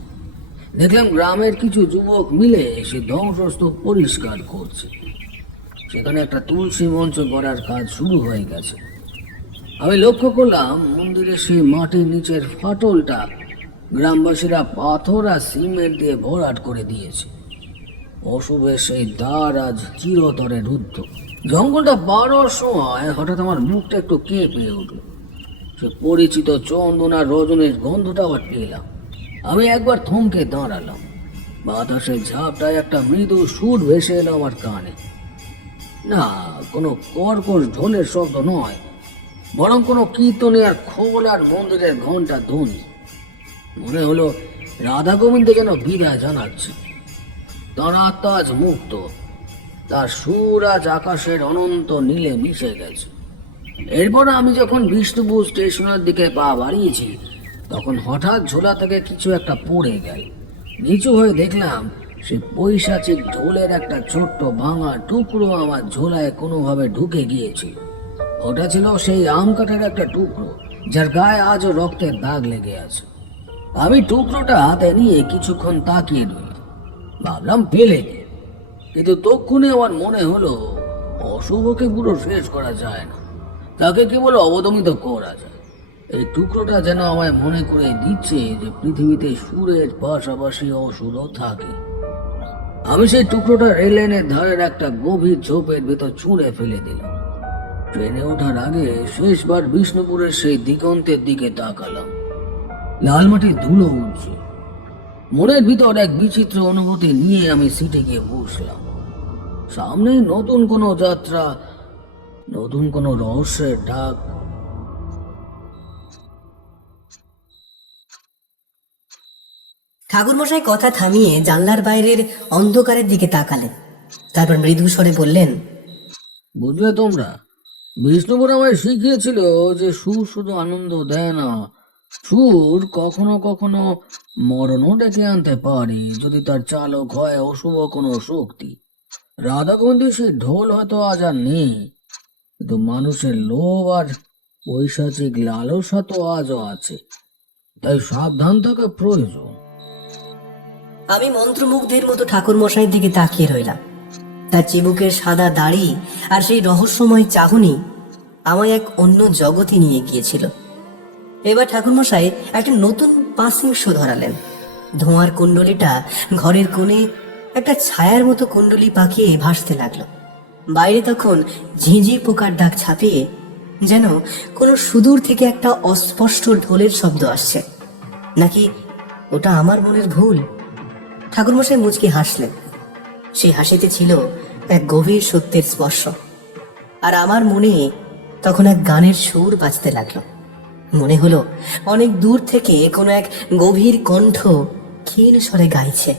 দেখলাম গ্রামের কিছু যুবক মিলে সে ধ্বংসস্তূপ পরিষ্কার করছে। সেখানে একটা তুলসী মঞ্চ করার কাজ শুরু হয়ে গেছে। আমি লক্ষ্য করলাম মন্দিরের সেই মাটির নিচের ফাটলটা গ্রামবাসীরা পাথর আর সিমেন্ট দিয়ে ভরাট করে দিয়েছে। অশুভের সেই দ্বার আজ চিরতরে রুদ্ধ। জঙ্গলটা পাড়ার সময় হঠাৎ আমার মুখটা একটু কেঁপে উঠল। সে পরিচিত চন্দন আর রজনীর গন্ধটা আবার পেলাম। আমি একবার থমকে দাঁড়ালাম। বাতাসের ঝাপটায় একটা মৃদু সুর ভেসে এলো আমার কানে। না, কোনো কর্কশ ঢোলের শব্দ নয়, বরং কোনো কীর্তনে আর খোল আর মন্দিরের ঘন্টা ধ্বনি। মনে হলো রাধা গোবিন্দ যেন বিদায় জানাচ্ছে। তার আত্মা আজ মুক্ত, তার সুর আজ আকাশের অনন্ত নীলে মিশে গেছে। এরপর আমি যখন বিষ্ণুপুর স্টেশনের দিকে পা বাড়িয়েছি, তখন হঠাৎ ঝোলা থেকে কিছু একটা পড়ে গেল। নিচু হয়ে দেখলাম সে পৈশাচিক ঢোলের একটা ছোট্ট ভাঙা টুকরো আমার ঝোলায় কোনোভাবে ঢুকে গিয়েছিল। ওটা ছিল সেই আম কাঠার একটা টুকরো, যার গায়ে আজও রক্তের দাগ লেগে আছে। আমি টুকরোটা হাতে নিয়ে কিছুক্ষণ তাকিয়ে রইলাম। ভাবলাম ফেলে দিই, কিন্তু তক্ষুনি আমার মনে হলো অশুভকে পুরো শেষ করা যায় না, তাকে কেবল অবদমিত করা যায়। এই টুকরোটা যেন আমায় মনে করে দিচ্ছে যে পৃথিবীতে সুরের পাশাপাশি অসুরও থাকে। আমি সেই টুকরোটা রেল লাইনের ধারের একটা গভীর ঝোপের ভেতর ছুঁড়ে ফেলে দিলাম। ট্রেনে ওঠার আগে শেষবার বিষ্ণুপুরের সেই দিগন্তের দিকে তাকালাম। লাল মাটির ধুলো উঠছে। মনের ভিতর এক বিচিত্র অনুভূতি নিয়ে আমি সিটে গিয়ে বসলাম। সামনেই নতুন কোনো যাত্রা, নতুন কোনো রহস্যের ডাক। ঠাকুরমশাই কথা থামিয়ে জানলার বাইরের অন্ধকারের দিকে তাকালেন। তারপর মৃদু স্বরে বললেন, বুঝলে তোমরা, বিষ্ণুপুর আমায় শিখিয়েছিল যে সুর শুধু আনন্দ দেয় না, সুর কখনো কখনো মরণও ডেকে আনতে পারে যদি তার চালক হয় অশুভ কোনো শক্তি। রাধা গোবিন্দের সেই ঢোল হয়তো আজ আর নেই, কিন্তু মানুষের লোভ আর পৈশাচিক লালসা তো আজও আছে, তাই সাবধান থাকা প্রয়োজন। আমি মন্ত্রমুগ্ধের মতো ঠাকুর মশাইয়ের দিকে তাকিয়ে রইলাম। তার চিবুকের সাদা দাড়ি আর সেই রহস্যময় চাহনি আমায় এক অন্য জগতে নিয়ে গিয়েছিল। এবার ঠাকুরমশাই একটা নতুন পাসিং শো ধরালেন। ধোঁয়ার কুণ্ডলিটা ঘরের কোণে একটা ছায়ার মতো কুণ্ডলি পাকিয়ে ভাসতে লাগলো। বাইরে তখন ঝিঁঝি পোকার ডাক ছাপিয়ে যেন কোনো সুদূর থেকে একটা অস্পষ্ট ঢোলের শব্দ আসছে। নাকি ওটা আমার মনের ভুল? ঠাকুরমশাই মুচকি হাসলেন। সেই হাসিতে ছিল এক গভীর সত্যের স্পর্শ। আর আমার মনে তখন এক গানের সুর বাজতে লাগলো। মনে হলো অনেক দূর থেকে কোনো এক গভীর কণ্ঠ ক্ষীণ স্বরে গাইছে।